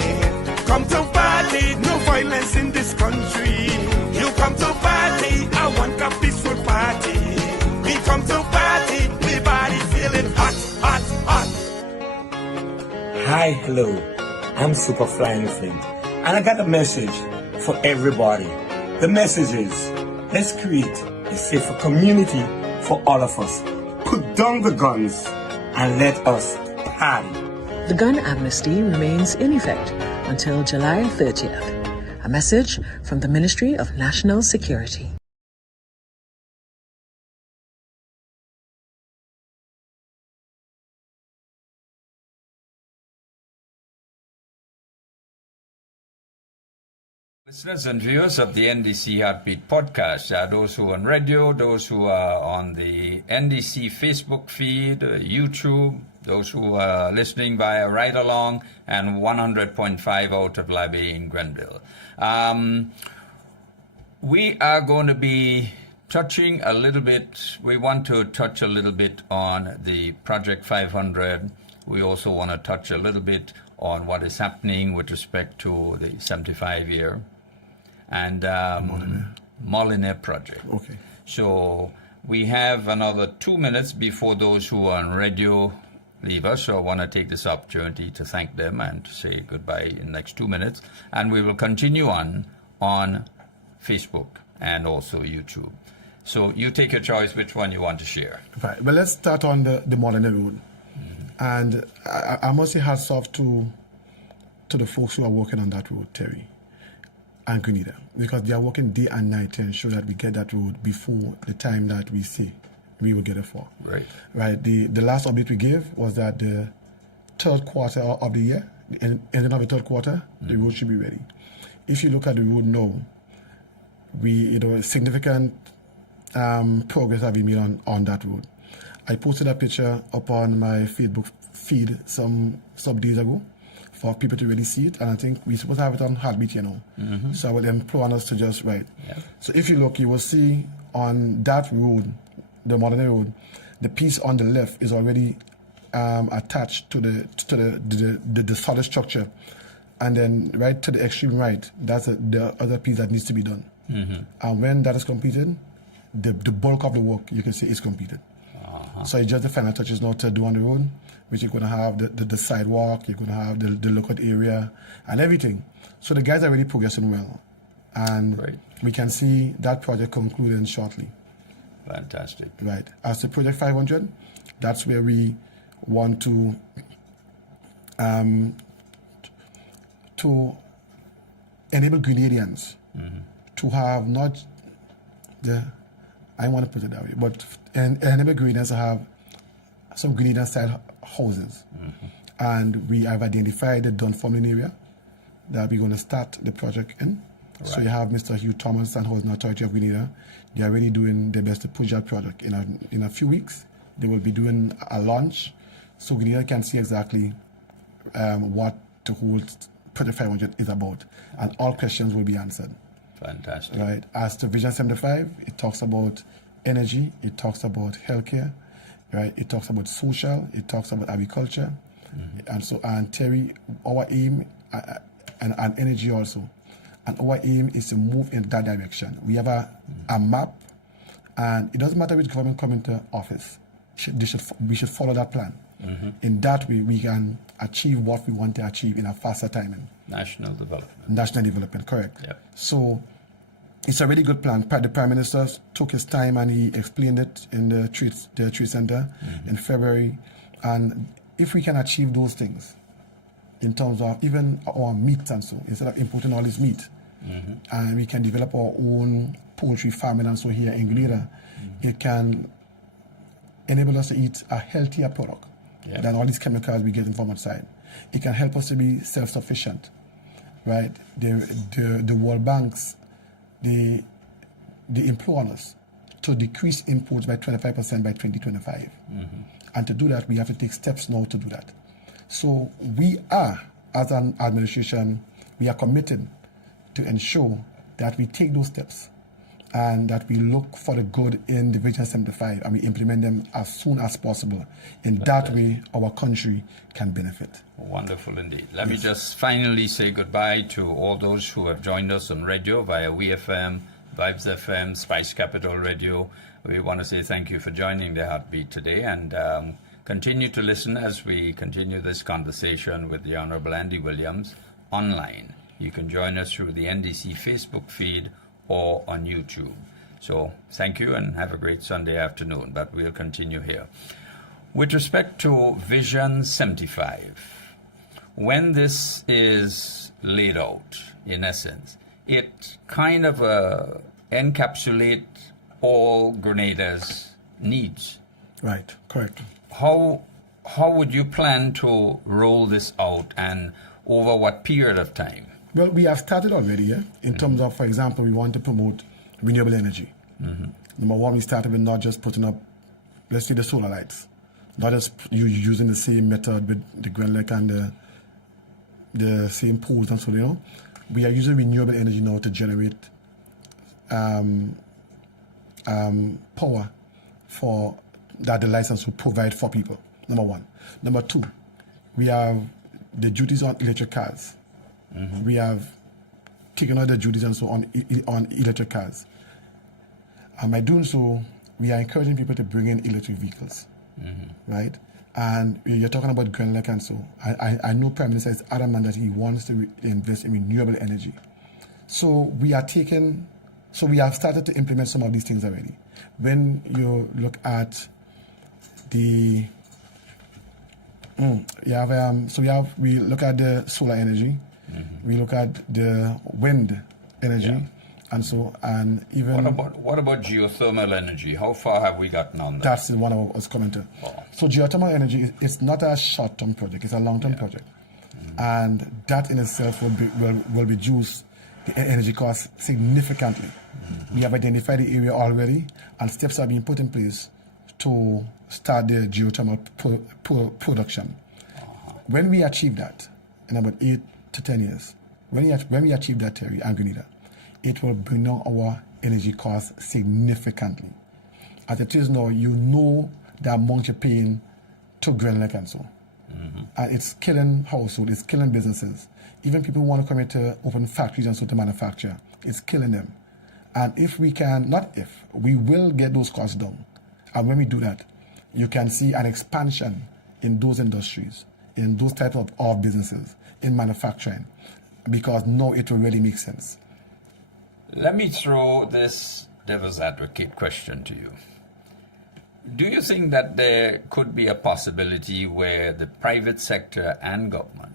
Come to party, no violence in this country. You come to party, I want a peaceful party. We come to party, my body feeling hot, hot, hot. Hi, hello, I'm Super Flying Flint, and I got a message for everybody. The message is, let's create a safer community for all of us. Put down the guns and let us party. The gun amnesty remains in effect until July 30th. A message from the Ministry of National Security. Listeners and viewers of the NDC Heartbeat podcast, those who are on radio, those who are on the NDC Facebook feed, YouTube, those who are listening via Ride Along, and 100.5 out of Labby in Grenville. We are going to be touching a little bit, we want to touch a little bit on the Project 500. We also want to touch a little bit on what is happening with respect to the 75-year and Molineux project. Okay. So we have another 2 minutes before those who are on radio leave us. So I want to take this opportunity to thank them and to say goodbye in the next 2 minutes. And we will continue on Facebook and also YouTube. So you take your choice which one you want to share. Right. Well, let's start on the Molineux Road. And I must say hats off to the folks who are working on that road, Terry and Grenada, because they are working day and night to ensure that we get that road before the time that we say we will get it for. Right. Right. The last update we gave was that the third quarter of the year, the ending of the third quarter, the road should be ready. If you look at the road now, significant progress have been made on that road. I posted a picture up on my Facebook feed some days ago for people to really see it, and I think we're supposed to have it on Heartbeat, So I will implore on us to just write. Yeah. So if you look, you will see on that road, the Molineux Road, the piece on the left is already attached to the solid structure, and then right to the extreme right, that's the other piece that needs to be done. And when that is completed, the bulk of the work, you can say, is completed. So it's just the final touches now to do on the road, which you're going to have the sidewalk, you're going to have the lookout area and everything. So the guys are really progressing well. And we can see that project concluding shortly. Fantastic. Right. As to Project 500, that's where we want to enable Grenadians to have not I want to put it that way, but enable Grenadians to have some Grenadian-style houses. And we have identified the Dunfermline area that we're going to start the project in. Right. So you have Mr. Hugh Thomas and Housing Authority of Grenada. They are really doing their best to push that project. In a few weeks, they will be doing a launch, so Grenada can see exactly what the whole Project 500 is about, and all questions will be answered. Fantastic. Right. As to Vision 75, it talks about energy, it talks about healthcare, right? It talks about social, it talks about agriculture, and Terry, our aim, and energy also, and our aim is to move in that direction. We have a map, and it doesn't matter which government come into office, we should follow that plan. In that way, we can achieve what we want to achieve in a faster timing. National development. National development, correct. Yep. So It's a really good plan. The Prime Minister took his time and he explained it in the trade center in February. And if we can achieve those things in terms of even our meat and so, instead of importing all this meat, and we can develop our own poultry farming and so here in Grenada, it can enable us to eat a healthier product than all these chemicals we get from outside. It can help us to be self-sufficient, right? The World Banks, they implore us to decrease imports by 25% by 2025. And to do that, we have to take steps now to do that. So we are, as an administration, we are committed to ensure that we take those steps and that we look for the good in the Vision 75 and we implement them as soon as possible. In that way, our country can benefit. Wonderful indeed. Let me just finally say goodbye to all those who have joined us on radio via WeFM, Vibes FM, Spice Capital Radio. We want to say thank you for joining the Heartbeat today, and continue to listen as we continue this conversation with the Honorable Andy Williams online. You can join us through the NDC Facebook feed or on YouTube. So thank you and have a great Sunday afternoon, but we'll continue here. With respect to Vision 75, when this is laid out, in essence, it kind of encapsulates all Grenada's needs. Right, correct. How would you plan to roll this out and over what period of time? Well, we have started already, in terms of, for example, we want to promote renewable energy. Number one, we started with not just putting up, let's say, the solar lights, not just using the same method with the Grenlec and the same poles and so, you know. We are using renewable energy now to generate power for that the license will provide for people, number one. Number two, we have the duties on electric cars. We have taken out the duties and so on electric cars. And by doing so, we are encouraging people to bring in electric vehicles, right? And you're talking about Grenlec and so. I know Prime Minister is adamant that he wants to invest in renewable energy. So we have started to implement some of these things already. When you look at we look at the solar energy, we look at the wind energy, and so, and even... What about geothermal energy? How far have we gotten on that? That's one of us coming to. So geothermal energy, it's not a short-term project, it's a long-term project. And that in itself will reduce the energy costs significantly. We have identified the area already, and steps are being put in place to start the geothermal production. When we achieve that, in about 8 to 10 years, when we achieve that, Terry and Grenada, it will bring down our energy costs significantly. As it is now, you know the amount you're paying to Grenlec and so. And it's killing households, it's killing businesses. Even people who want to come here to open factories and so to manufacture, it's killing them. And if we can, we will get those costs down. And when we do that, you can see an expansion in those industries, in those types of businesses, in manufacturing, because now it will really make sense. Let me throw this devil's advocate question to you. Do you think that there could be a possibility where the private sector and government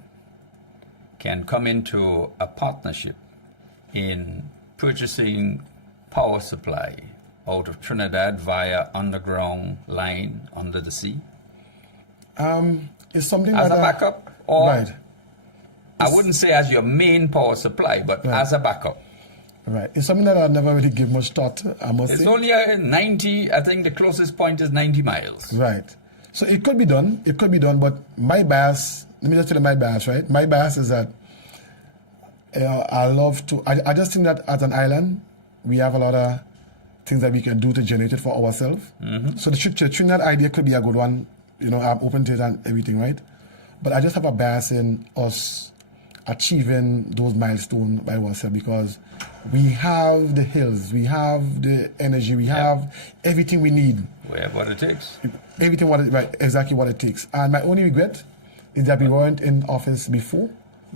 can come into a partnership in purchasing power supply out of Trinidad via underground line under the sea? It's something as that a backup? Or right. I wouldn't say as your main power supply, but as a backup. Right. It's something that I never really give much thought to, I must say. It's only 90, I think the closest point is 90 miles. Right. So it could be done. It could be done, but my bias, let me just tell you my bias, right? My bias is that I just think that as an island, we have a lot of things that we can do to generate it for ourselves. So the Trinidad idea could be a good one. You know, I'm open to it and everything, right? But I just have a bias in us achieving those milestones by ourselves because we have the hills, we have the energy, we have everything we need. We have what it takes. Everything exactly what it takes. And my only regret is that we weren't in office before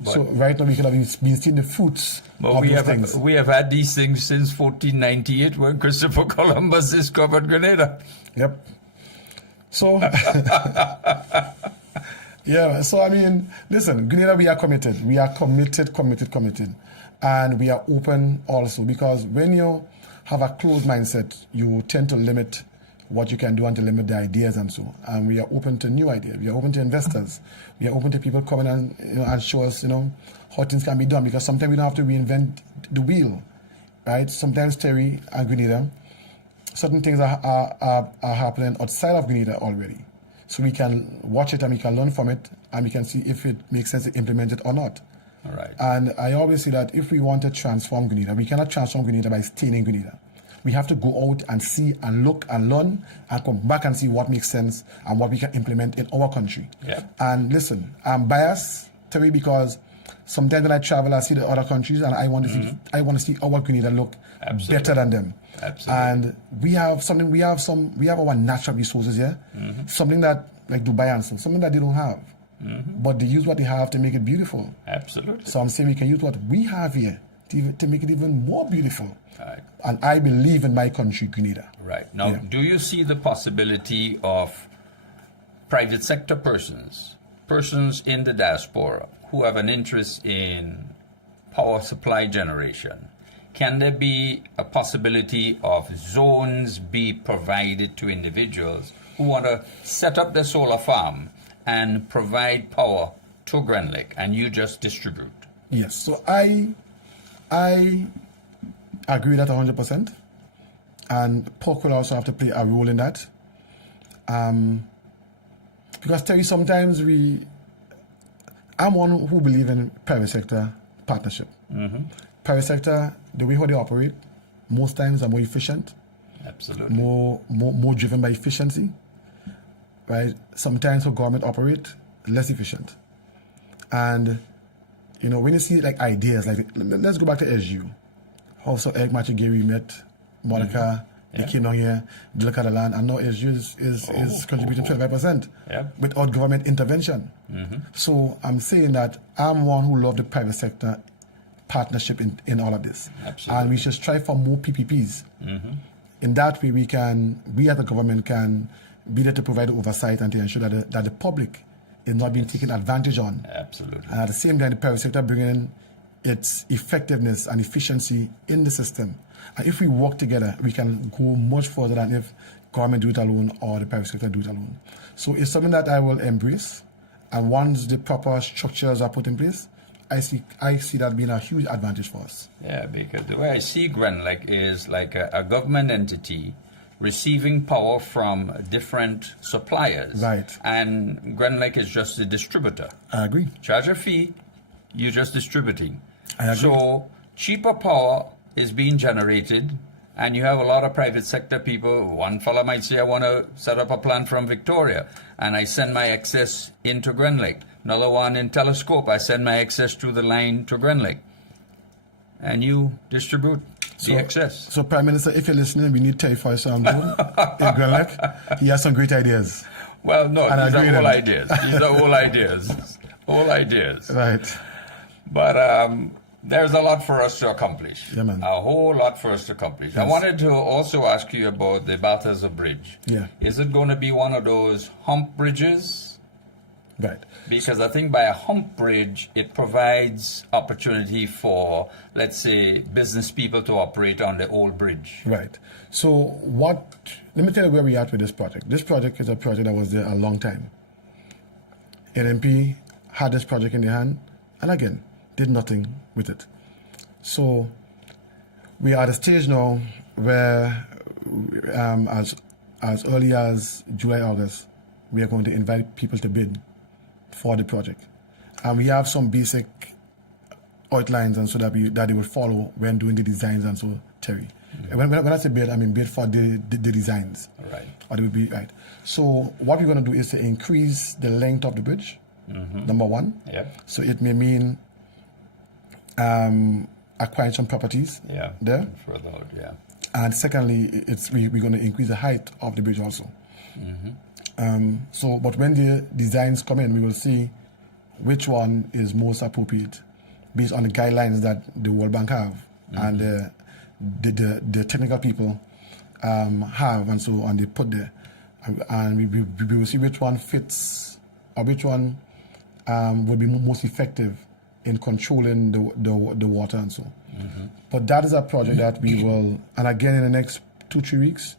So right now we could have been seeing the fruits But of we those have things. we have had these things since 1498 when Christopher Columbus discovered Grenada. Yep. So, yeah, so I mean, listen, Grenada, we are committed. We are committed. And we are open also, because when you have a closed mindset, you tend to limit what you can do and to limit the ideas and so. And we are open to new ideas. We are open to investors. We are open to people coming and, and show us, how things can be done, because sometimes we don't have to reinvent the wheel, right? Sometimes Terry and Grenada, certain things are happening outside of Grenada already. So we can watch it and we can learn from it and we can see if it makes sense to implement it or not. All right. And I always say that if we want to transform Grenada, we cannot transform Grenada by staying in Grenada. We have to go out and see and look and learn and come back and see what makes sense and what we can implement in our country. Yep. And listen, I'm biased, Terry, because sometimes when I travel, I see the other countries and I want to see our Grenada look better than them. Absolutely. And we have our natural resources here, something that like Dubai and something that they don't have. But they use what they have to make it beautiful. Absolutely. So I'm saying we can use what we have here to make it even more beautiful. Right. And I believe in my country, Grenada. Right. Now, Yeah. do you see the possibility of private sector persons in the diaspora who have an interest in power supply generation? Can there be a possibility of zones be provided to individuals who want to set up their solar farm and provide power to Grand Lake and you just distribute? Yes. So I agree with that 100%. And POC will also have to play a role in that. Because Terry, sometimes I'm one who believes in private sector partnership. Private sector, the way how they operate, most times are more efficient, Absolutely. more driven by efficiency, right? Sometimes how government operate, less efficient. And, when you see like ideas, like let's go back to SU. Also, Eric Machigeri met Monica, they came down here, they look at the land, and now SU is contributing 25% without government intervention. So I'm saying that I'm one who love the private sector partnership in all of this. Absolutely. And we should strive for more PPPs. In that way, we as a government can be there to provide oversight and to ensure that the public is not being taken advantage on. Absolutely. And at the same time, the private sector bringing in its effectiveness and efficiency in the system. And if we work together, we can go much further than if government do it alone or the private sector do it alone. So it's something that I will embrace. And once the proper structures are put in place, I see that being a huge advantage for us. Yeah, because the way I see Grand Lake is like a government entity receiving power from different suppliers. Right. And Grand Lake is just the distributor. I agree. Charge a fee, you're just distributing. I agree. So cheaper power is being generated, and you have a lot of private sector people. One fella might say, I want to set up a plant from Victoria, and I send my excess into Grand Lake. Another one in Telescope, I send my excess through the line to Grand Lake. And you distribute the excess. So, Prime Minister, if you're listening, we need Terry Forrester on board in Grand Lake. He has some great ideas. Well, no, And I these agree are with all him. ideas. These are all ideas. All ideas. Right. But there's a lot for us to accomplish. Yeah, man. A whole lot for us to accomplish. I wanted to also ask you about the Balthazar Bridge. Yeah. Is it going to be one of those hump bridges? Right. Because I think by a hump bridge, it provides opportunity for, let's say, business people to operate on the old bridge. Right. So let me tell you where we are with this project. This project is a project that was there a long time. NMP had this project in their hand, and again, did nothing with it. So we are at a stage now where, as early as July, August, we are going to invite people to bid for the project. And we have some basic outlines and so that they will follow when doing the designs and so, Terry. When I say bid, I mean bid for the designs. All right. Or they will be, right. So what we're going to do is to increase the length of the bridge, number one. Yep. So it may mean acquiring some properties there. Further out, yeah. And secondly, we're going to increase the height of the bridge also. But when the designs come in, we will see which one is most appropriate based on the guidelines that the World Bank have and the technical people have, and so on. They put there, and we will see which one fits or which one would be most effective in controlling the water and so. But that is a project that we will, and again in the next 2-3 weeks,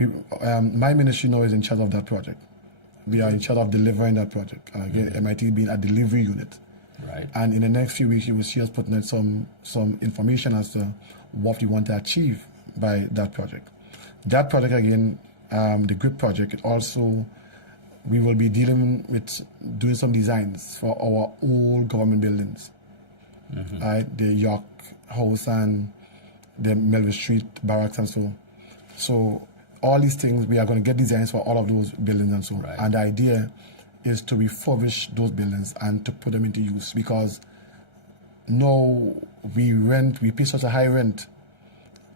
my ministry now is in charge of that project. We are in charge of delivering that project. Again, MIT being a delivery unit. Right. And in the next few weeks, you will see us putting out some information as to what we want to achieve by that project. That project, again, the GRIP project, it also, we will be dealing with doing some designs for our old government buildings. Right? The York House and the Melville Street Barracks and so. So all these things, we are going to get designs for all of those buildings and so. Right. And the idea is to refurbish those buildings and to put them into use, because now we pay such a high rent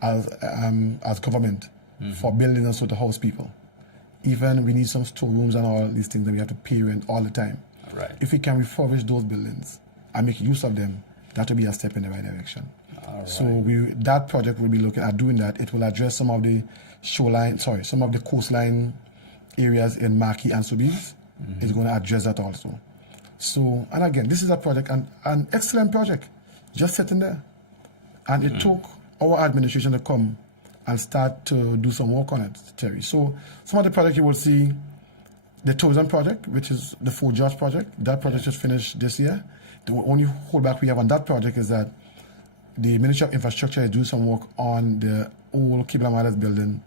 as government for buildings and so to house people. Even we need some storerooms and all these things that we have to pay rent all the time. Right. If we can refurbish those buildings and make use of them, that will be a step in the right direction. All right. So that project will be looking at doing that. It will address some of the some of the coastline areas in Marquis and Soubise. It's going to address that also. So, and again, this is a project, an excellent project, just sitting there. And it took our administration to come and start to do some work on it, Terry. So some of the projects you will see, the tourism project, which is the Fort George project, that project just finished this year. The only holdback we have on that project is that the Ministry of Infrastructure is doing some work on the old Cable and Wireless building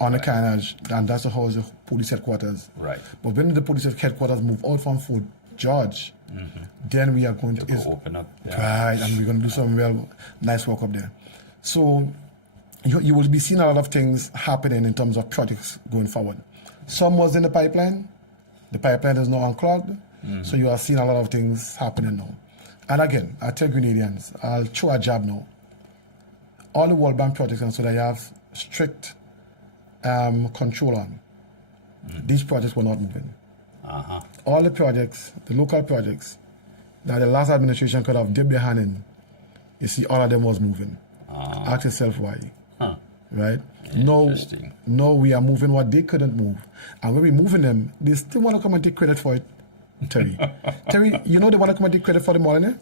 on the carnage, and that's the house of police headquarters. Right. But when the police headquarters move out from Fort George, then we are going to open up. Right, and we're going to do some real nice work up there. So you will be seeing a lot of things happening in terms of projects going forward. Some was in the pipeline. The pipeline is now unclogged. So you are seeing a lot of things happening now. And again, I tell Grenadians, I'll throw a jab now. All the World Bank projects, and so they have strict control on. These projects were not moving. All the projects, the local projects, that the last administration could have dipped their hand in, you see, all of them was moving. Ask yourself why. Right? No, we are moving what they couldn't move. And when we're moving them, they still want to come and take credit for it, Terry. Terry, you know they want to come and take credit for the Molyneux?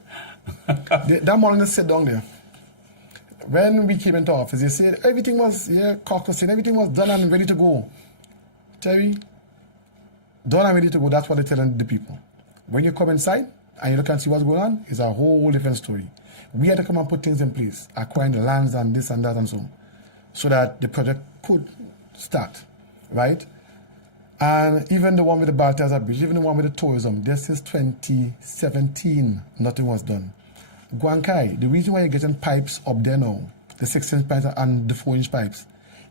That Molyneux sit down there. When we came into office, they said everything was, caucusing, everything was done and ready to go. Terry, done and ready to go, that's what they're telling the people. When you come inside and you look and see what's going on, it's a whole different story. We had to come and put things in place, acquiring the lands and this and that and so that the project could start, right? And even the one with the Baltazar Bridge, even the one with the tourism, this is 2017, nothing was done. Guankai, the reason why you're getting pipes up there now, the 6-inch pipes and the 4-inch pipes,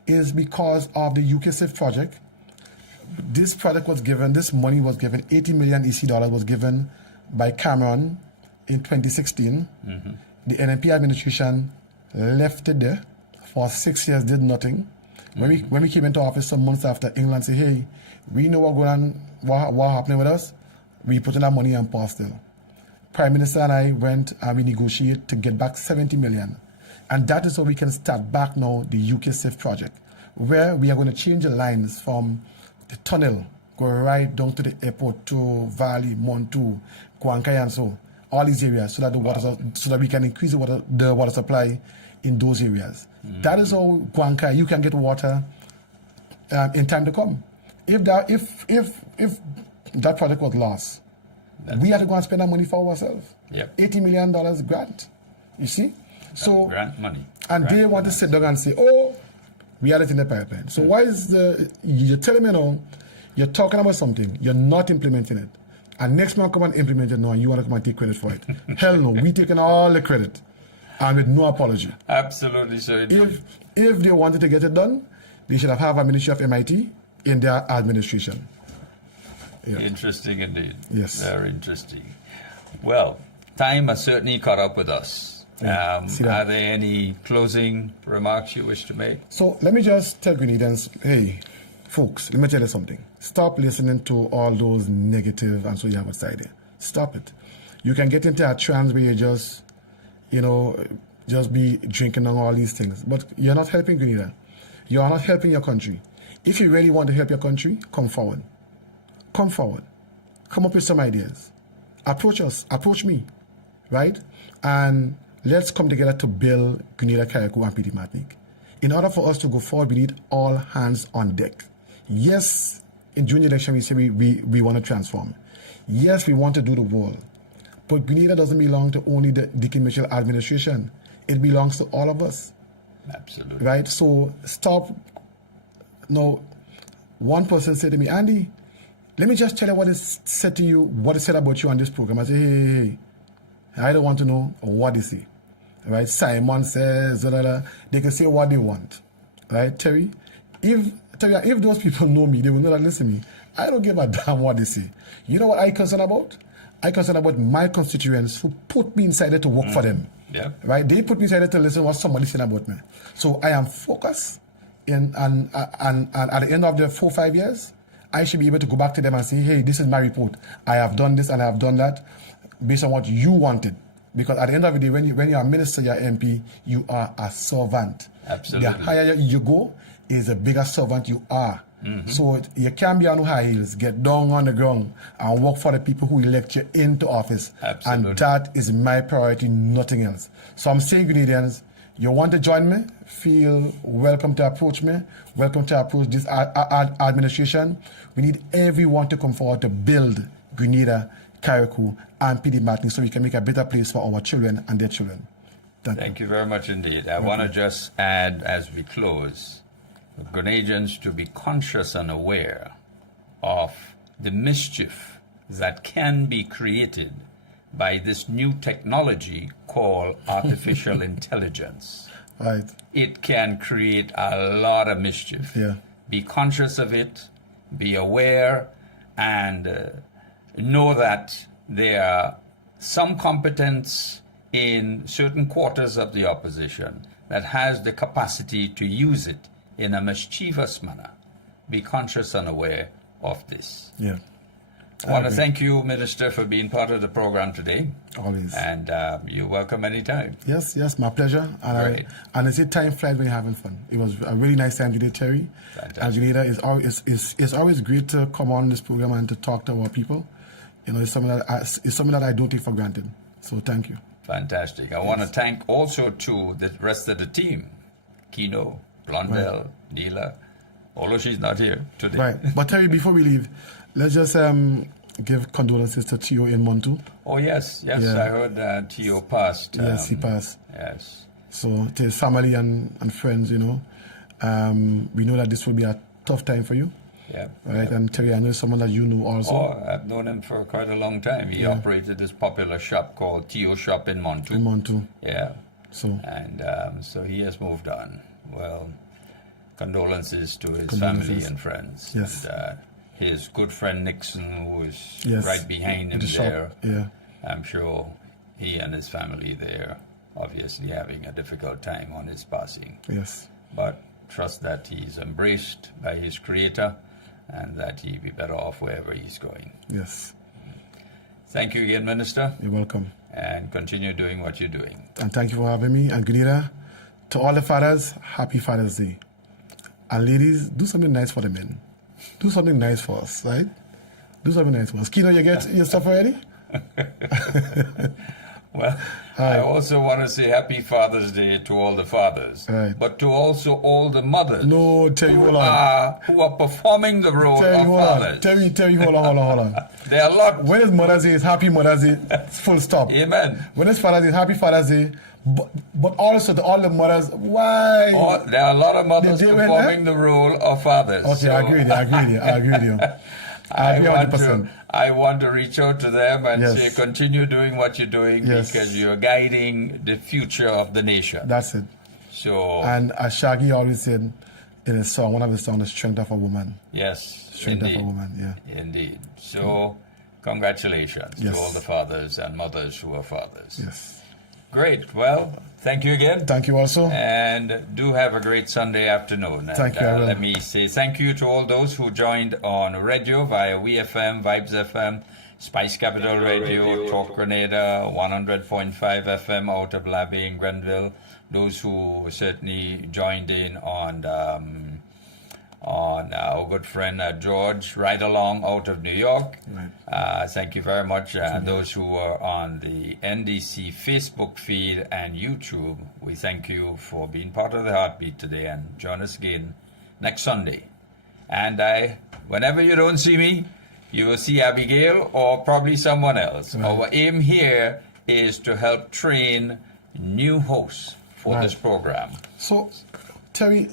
is because of the UKSIF project. This project was given, this money was given, 80 million EC dollars was given by Cameron in 2016. The NNP administration left it there for 6 years, did nothing. When we came into office some months after, England said, hey, we know what's going on, what happening with us. We put in our money and pause still. Prime Minister and I went and we negotiated to get back 70 million. And that is how we can start back now the UKSIF project, where we are going to change the lines from the tunnel, go right down to the airport, to Valley, Montu, Guankai and so, all these areas, so that so that we can increase the water supply in those areas. That is how Guankai, you can get water in time to come. If that project was lost, we had to go and spend our money for ourselves. $80 million grant. You see? So grant money. And they want to sit down and say, oh, we had it in the pipeline. So why is you're telling me now, you're talking about something, you're not implementing it. And next man come and implement it now and you want to come and take credit for it. Hell no, we taking all the credit. And with no apology. Absolutely, sir. If they wanted to get it done, they should have a Ministry of MIT in their administration. Interesting indeed. Yes. Very interesting. Well, time has certainly caught up with us. Are there any closing remarks you wish to make? So let me just tell Grenadians, hey, folks, let me tell you something. Stop listening to all those negative and so you have outside there. Stop it. You can get into a trance where you just, just be drinking on all these things. But you're not helping Grenada. You are not helping your country. If you really want to help your country, come forward. Come forward. Come up with some ideas. Approach us. Approach me. Right? And let's come together to build Grenada, Carriacou, and PD Martinique. In order for us to go forward, we need all hands on deck. Yes, in June election, we say we want to transform. Yes, we want to do the world. But Grenada doesn't belong to only the Deacon Mitchell administration. It belongs to all of us. Absolutely. Right? So stop. No, one person said to me, Andy, let me just tell you what it said to you, what it said about you on this program. I say, hey, I don't want to know what they say. Right? Simon says, they can say what they want. Right, Terry? If those people know me, they will know that, listen to me, I don't give a damn what they say. You know what I'm concerned about? I'm concerned about my constituents who put me inside there to work for them. Yeah. Right? They put me inside there to listen to what somebody said about me. So I am focused, and at the end of the 4 or 5 years, I should be able to go back to them and say, hey, this is my report. I have done this and I have done that based on what you wanted. Because at the end of the day, when you are a minister, you're MP, you are a servant. Absolutely. The higher you go, is the bigger servant you are. Mm-hmm. So you can't be on high heels, get down on the ground and work for the people who elect you into office. Absolutely. And that is my priority, nothing else. So I'm saying, Grenadians, you want to join me? Feel welcome to approach me. Welcome to approach this administration. We need everyone to come forward to build Grenada, Carriacou, and PD Martinique so we can make a better place for our children and their children. Thank you very much indeed. I want to just add as we close, Grenadians to be conscious and aware of the mischief that can be created by this new technology called artificial intelligence. Right. It can create a lot of mischief. Yeah. Be conscious of it, be aware, and know that there are some competence in certain quarters of the opposition that has the capacity to use it in a mischievous manner. Be conscious and aware of this. Yeah. I want to thank you, Minister, for being part of the program today. Always. And you're welcome anytime. Yes, my pleasure. And I say time flies when you're having fun. It was a really nice time today, Terry. Fantastic. And Grenada, it's always great to come on this program and to talk to our people. It's something that I don't take for granted. So thank you. Fantastic. I want to thank also to the rest of the team, Kino, Blondell, Neela, although she's not here today. Right. But Terry, before we leave, let's just give condolences to Tio in Montu. Oh, yes. Yeah. I heard that Tio passed. Yes, he passed. Yes. So to his family and friends, we know that this will be a tough time for you. Yeah. Right. Yeah. And Terry, I know someone that you know also. Oh, I've known him for quite a long time. He operated this popular shop called Tio Shop in Montu. In Montu. Yeah. So. And so he has moved on. Well, condolences to his family and friends. Yes. And, his good friend Nixon, who is right behind him there. Yeah. I'm sure he and his family there obviously having a difficult time on his passing. Yes. But trust that he's embraced by his creator and that he'll be better off wherever he's going. Yes. Thank you again, Minister. You're welcome. And continue doing what you're doing. And thank you for having me. And Grenada, to all the fathers, happy Father's Day. And ladies, do something nice for the men. Do something nice for us, right? Do something nice for us. Kino, you get your stuff already? Well, I also want to say Happy Father's Day to all the fathers, but to also all the mothers. No, Terry, hold on. Who are performing the role of fathers. Terry, hold on. There are a lot. When it's Mother's Day, it's Happy Mother's Day, full stop. Amen. When it's Father's Day, it's Happy Father's Day. But also to all the mothers, why? There are a lot of mothers performing the role of fathers. Okay, so I agree with you. I agree 100%. I want to reach out to them and say, continue doing what you're doing because you're guiding the future of the nation. That's it. So. And as Shaggy always said in his song, one of his songs, the strength of a woman. Yes, strength of a woman, yeah. Indeed. So, congratulations to all the fathers and mothers who are fathers. Yes. Great. Well, thank you again. Thank you also. And do have a great Sunday afternoon. Thank you. Let me say thank you to all those who joined on radio via WeFM, Vibes FM, Spice Capital Radio, Talk Grenada, 100.5 FM out of Labby in Grenville. Those who certainly joined in on our good friend George Right Along out of New York. Right. Thank you very much. Those who were on the NDC Facebook feed and YouTube, we thank you for being part of the Heartbeat today, and join us again next Sunday. And whenever you don't see me, you will see Abigail or probably someone else. Right. Our aim here is to help train new hosts for this program. So, Terry,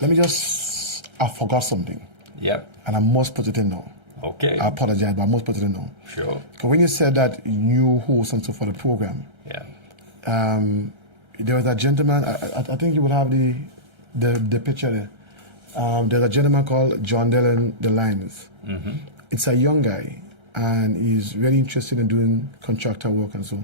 let me just, I forgot something. Yep. And I must put it in now. Okay. I apologize, but I must put it in now. Sure. Because when you said that new host and so for the program, Yeah. there was a gentleman, I think you will have the picture there. There's a gentleman called John Dillon The Lines. Mm-hmm. It's a young guy, and he's very interested in doing contractor work and so,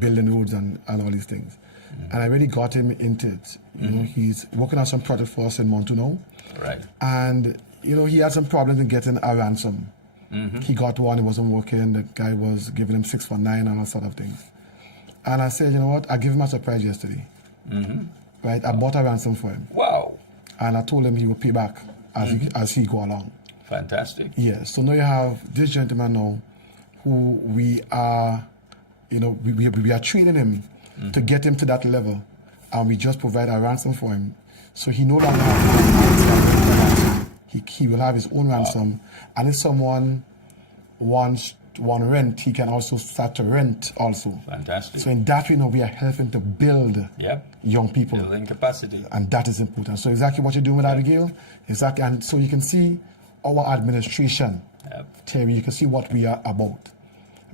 building roads and all these things. Mm-hmm. And I really got him into it. You know, he's working on some project for us in Montuno. Right. And, you know, he had some problems in getting a ransom. Mm-hmm. He got one, it wasn't working. The guy was giving him 6 for 9 and all sort of things. And I said, you know what, I gave him a surprise yesterday. Mm-hmm. Right, I bought a ransom for him. Wow. And I told him he would pay back as he go along. Fantastic. Yeah, so now you have this gentleman now who we are, you know, we are training him to get him to that level, and we just provide a ransom for him. So he no longer has he will have his own ransom, and if someone wants rent, he can also start to rent also. Fantastic. So in that way now we are helping to build young people. Building capacity. And that is important. So exactly what you're doing with Abigail, exactly, and so you can see our administration, Terry, you can see what we are about.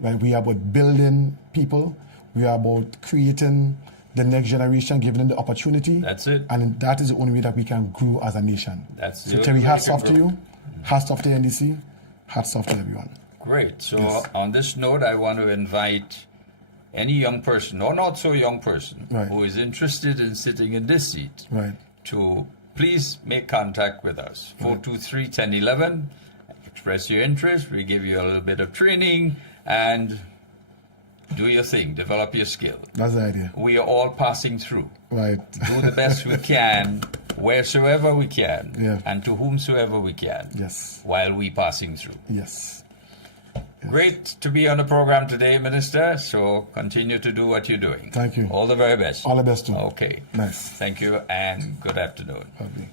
Right? We are about building people. We are about creating the next generation, giving them the opportunity. That's it. And that is the only way that we can grow as a nation. That's so the Terry, only hats way we off can to grow. you. Hats off to NDC. Hats off to everyone. Great. So Yes. on this note, I want to invite any young person or not so young person Right. who is interested in sitting in this seat Right. to please make contact with us. 423-1011. Express your interest. We give you a little bit of training and do your thing. Develop your skill. That's the idea. We are all passing through. Right. Do the best we can, wheresoever we can, Yeah. and to whomsoever we can, Yes. while we passing through. Yes. Great to be on the program today, Minister. So continue to do what you're doing. Thank you. All the very best. All the best too. Okay. Nice. Thank you and good afternoon. Lovely.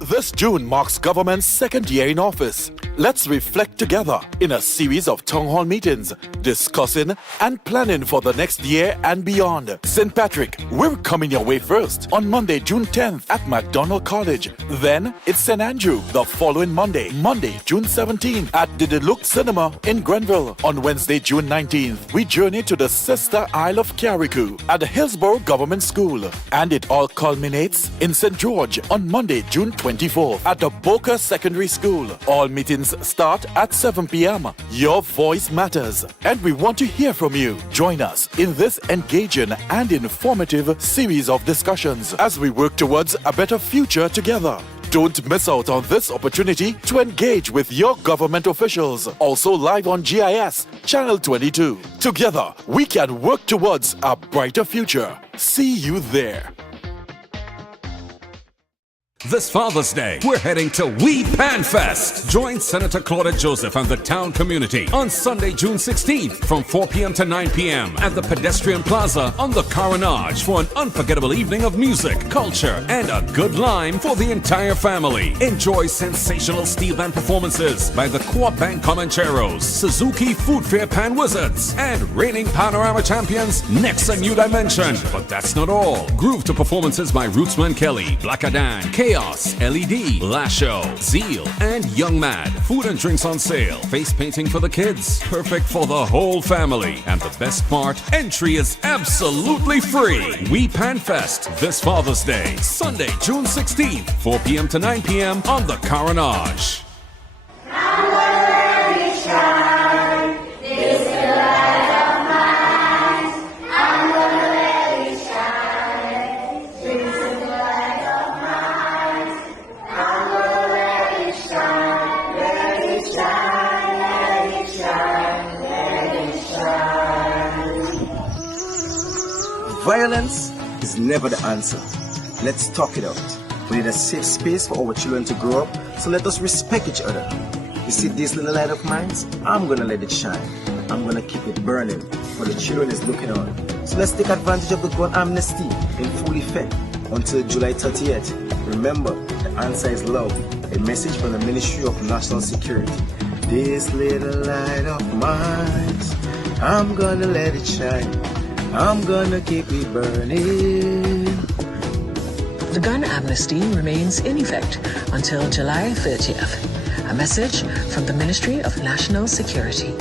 This June marks government's second year in office. Let's reflect together in a series of town hall meetings, discussing and planning for the next year and beyond. St. Patrick, we're coming your way first on Monday, June 10th at MacDonald College. Then it's St. Andrew the following Monday, June 17th at the Deluxe Cinema in Grenville. On Wednesday, June 19th, we journey to the sister Isle of Carriacou at the Hillsborough Government School. And it all culminates in St. George on Monday, June 24th at the Boca Secondary School. All meetings start at 7 p.m. Your voice matters, and we want to hear from you. Join us in this engaging and informative series of discussions as we work towards a better future together. Don't miss out on this opportunity to engage with your government officials. Also live on GIS, Channel 22. Together, we can work towards a brighter future. See you there. This Father's Day, we're heading to We Pan Fest. Join Senator Claudette Joseph and the town community on Sunday, June 16th from 4 p.m. to 9 p.m. at the Pedestrian Plaza on the Coronage for an unforgettable evening of music, culture, and a good lime for the entire family. Enjoy sensational steel band performances by the Co-op Bank Comancheros, Suzuki Food Fair Pan Wizards, and reigning Panorama champions Next A New Dimension. But that's not all. Groove to performances by Rootsman Kelly, Black Adan, Chaos, LED, Lasho, Zeal, and Young Mad. Food and drinks on sale. Face painting for the kids. Perfect for the whole family. And the best part, entry is absolutely free. We Pan Fest this Father's Day, Sunday, June 16th, 4 p.m. to 9 p.m. on the Coronage. Let it shine. Violence is never the answer. Let's talk it out. We need a safe space for our children to grow up, so let us respect each other. You see this little light of mine? I'm gonna let it shine. I'm gonna keep it burning, for the children is looking on. So let's take advantage of the gun amnesty in full effect until July 30th. Remember, the answer is love. A message from the Ministry of National Security. This little light of mine, I'm gonna let it shine. I'm gonna keep it burning. The gun amnesty remains in effect until July 30th. A message from the Ministry of National Security.